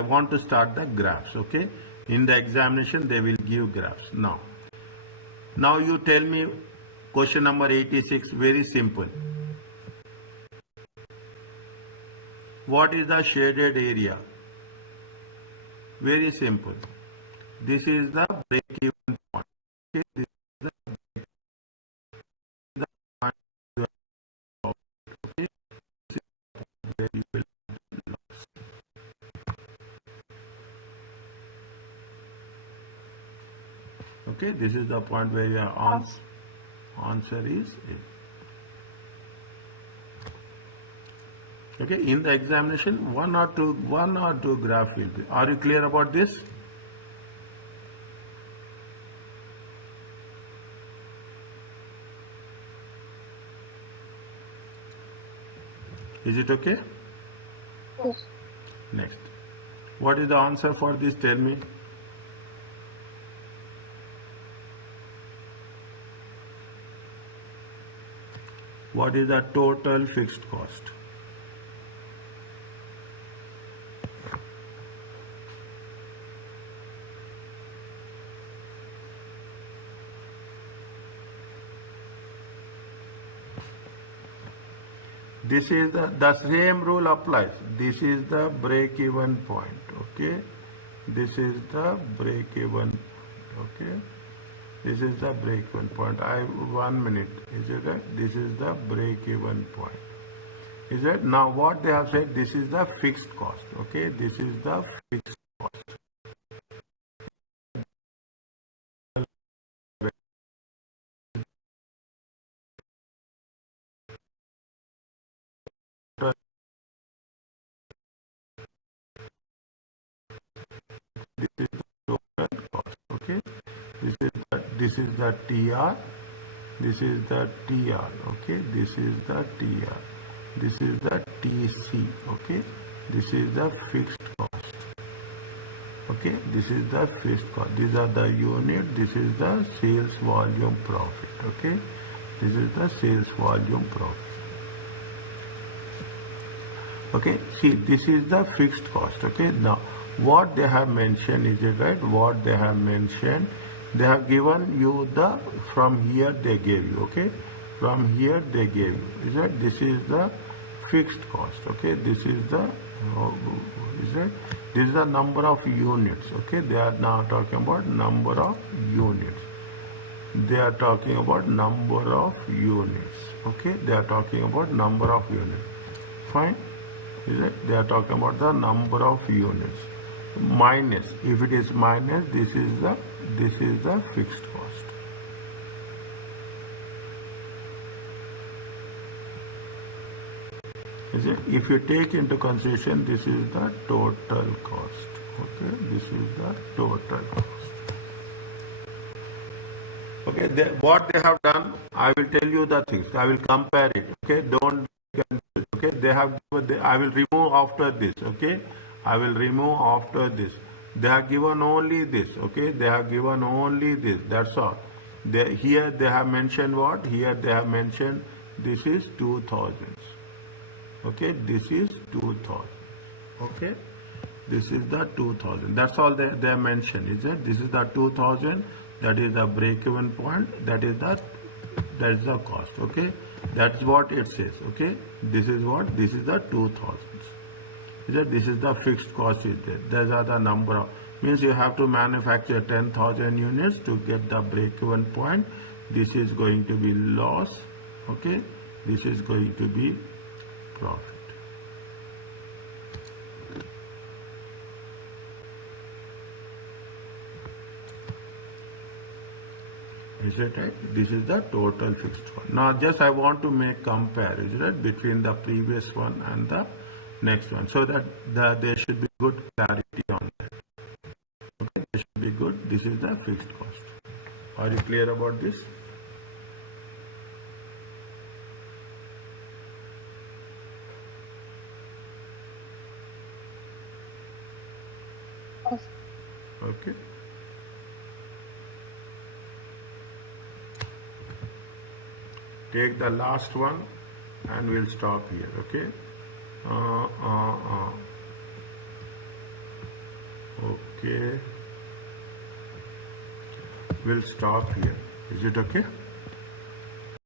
want to start the graphs. Okay, in the examination they will give graphs. Now Now you tell me question number 86, very simple. What is the shaded area? Very simple. This is the break-even point. Okay, this is the point you have. Okay, this is where you will lose. Okay, this is the point where your answer is A. Okay, in the examination, one or two graph will be. Are you clear about this? Is it okay? Yes. Next. What is the answer for this? Tell me. What is the total fixed cost? This is the same rule applies. This is the break-even point. Okay, this is the break-even. Okay, this is the break-even point. 1 minute. Is it right? This is the break-even point. Is it? Now what they have said? This is the fixed cost. Okay, this is the fixed cost. This is the total cost. Okay, this is the TR. This is the TR. Okay, this is the TR. This is the TC. Okay, this is the fixed cost. Okay, this is the fixed cost. These are the unit. This is the sales volume profit. Okay, this is the sales volume profit. Okay, see, this is the fixed cost. Okay, now what they have mentioned, is it right? What they have mentioned, they have given you the, from here they gave you. Okay, from here they gave you. Is that this is the fixed cost? Okay, this is the is it? This is the number of units. Okay, they are now talking about number of units. They are talking about number of units. Okay, they are talking about number of units. Fine. Is it? They are talking about the number of units. Minus, if it is minus, this is the fixed cost. Is it? If you take into consideration, this is the total cost. Okay, this is the total cost. Okay, what they have done, I will tell you the things. I will compare it. Okay, don't get confused. Okay, they have. I will remove after this. Okay, I will remove after this. They have given only this. Okay, they have given only this. That's all. Here they have mentioned what? Here they have mentioned this is 2000. Okay, this is 2000. Okay, this is the 2000. That's all they mentioned. Is it? This is the 2000. That is the break-even point. That is the cost. Okay, that's what it says. Okay, this is what? This is the 2000. Is that this is the fixed cost is there. These are the number of, means you have to manufacture 10,000 units to get the break-even point. This is going to be loss. Okay, this is going to be profit. Is it right? This is the total fixed one. Now just I want to make comparison, right, between the previous one and the next one, so that there should be good clarity on that. Okay, there should be good. This is the fixed cost. Are you clear about this? Yes. Okay. Take the last one and we'll stop here. Okay. Okay. We'll stop here. Is it okay?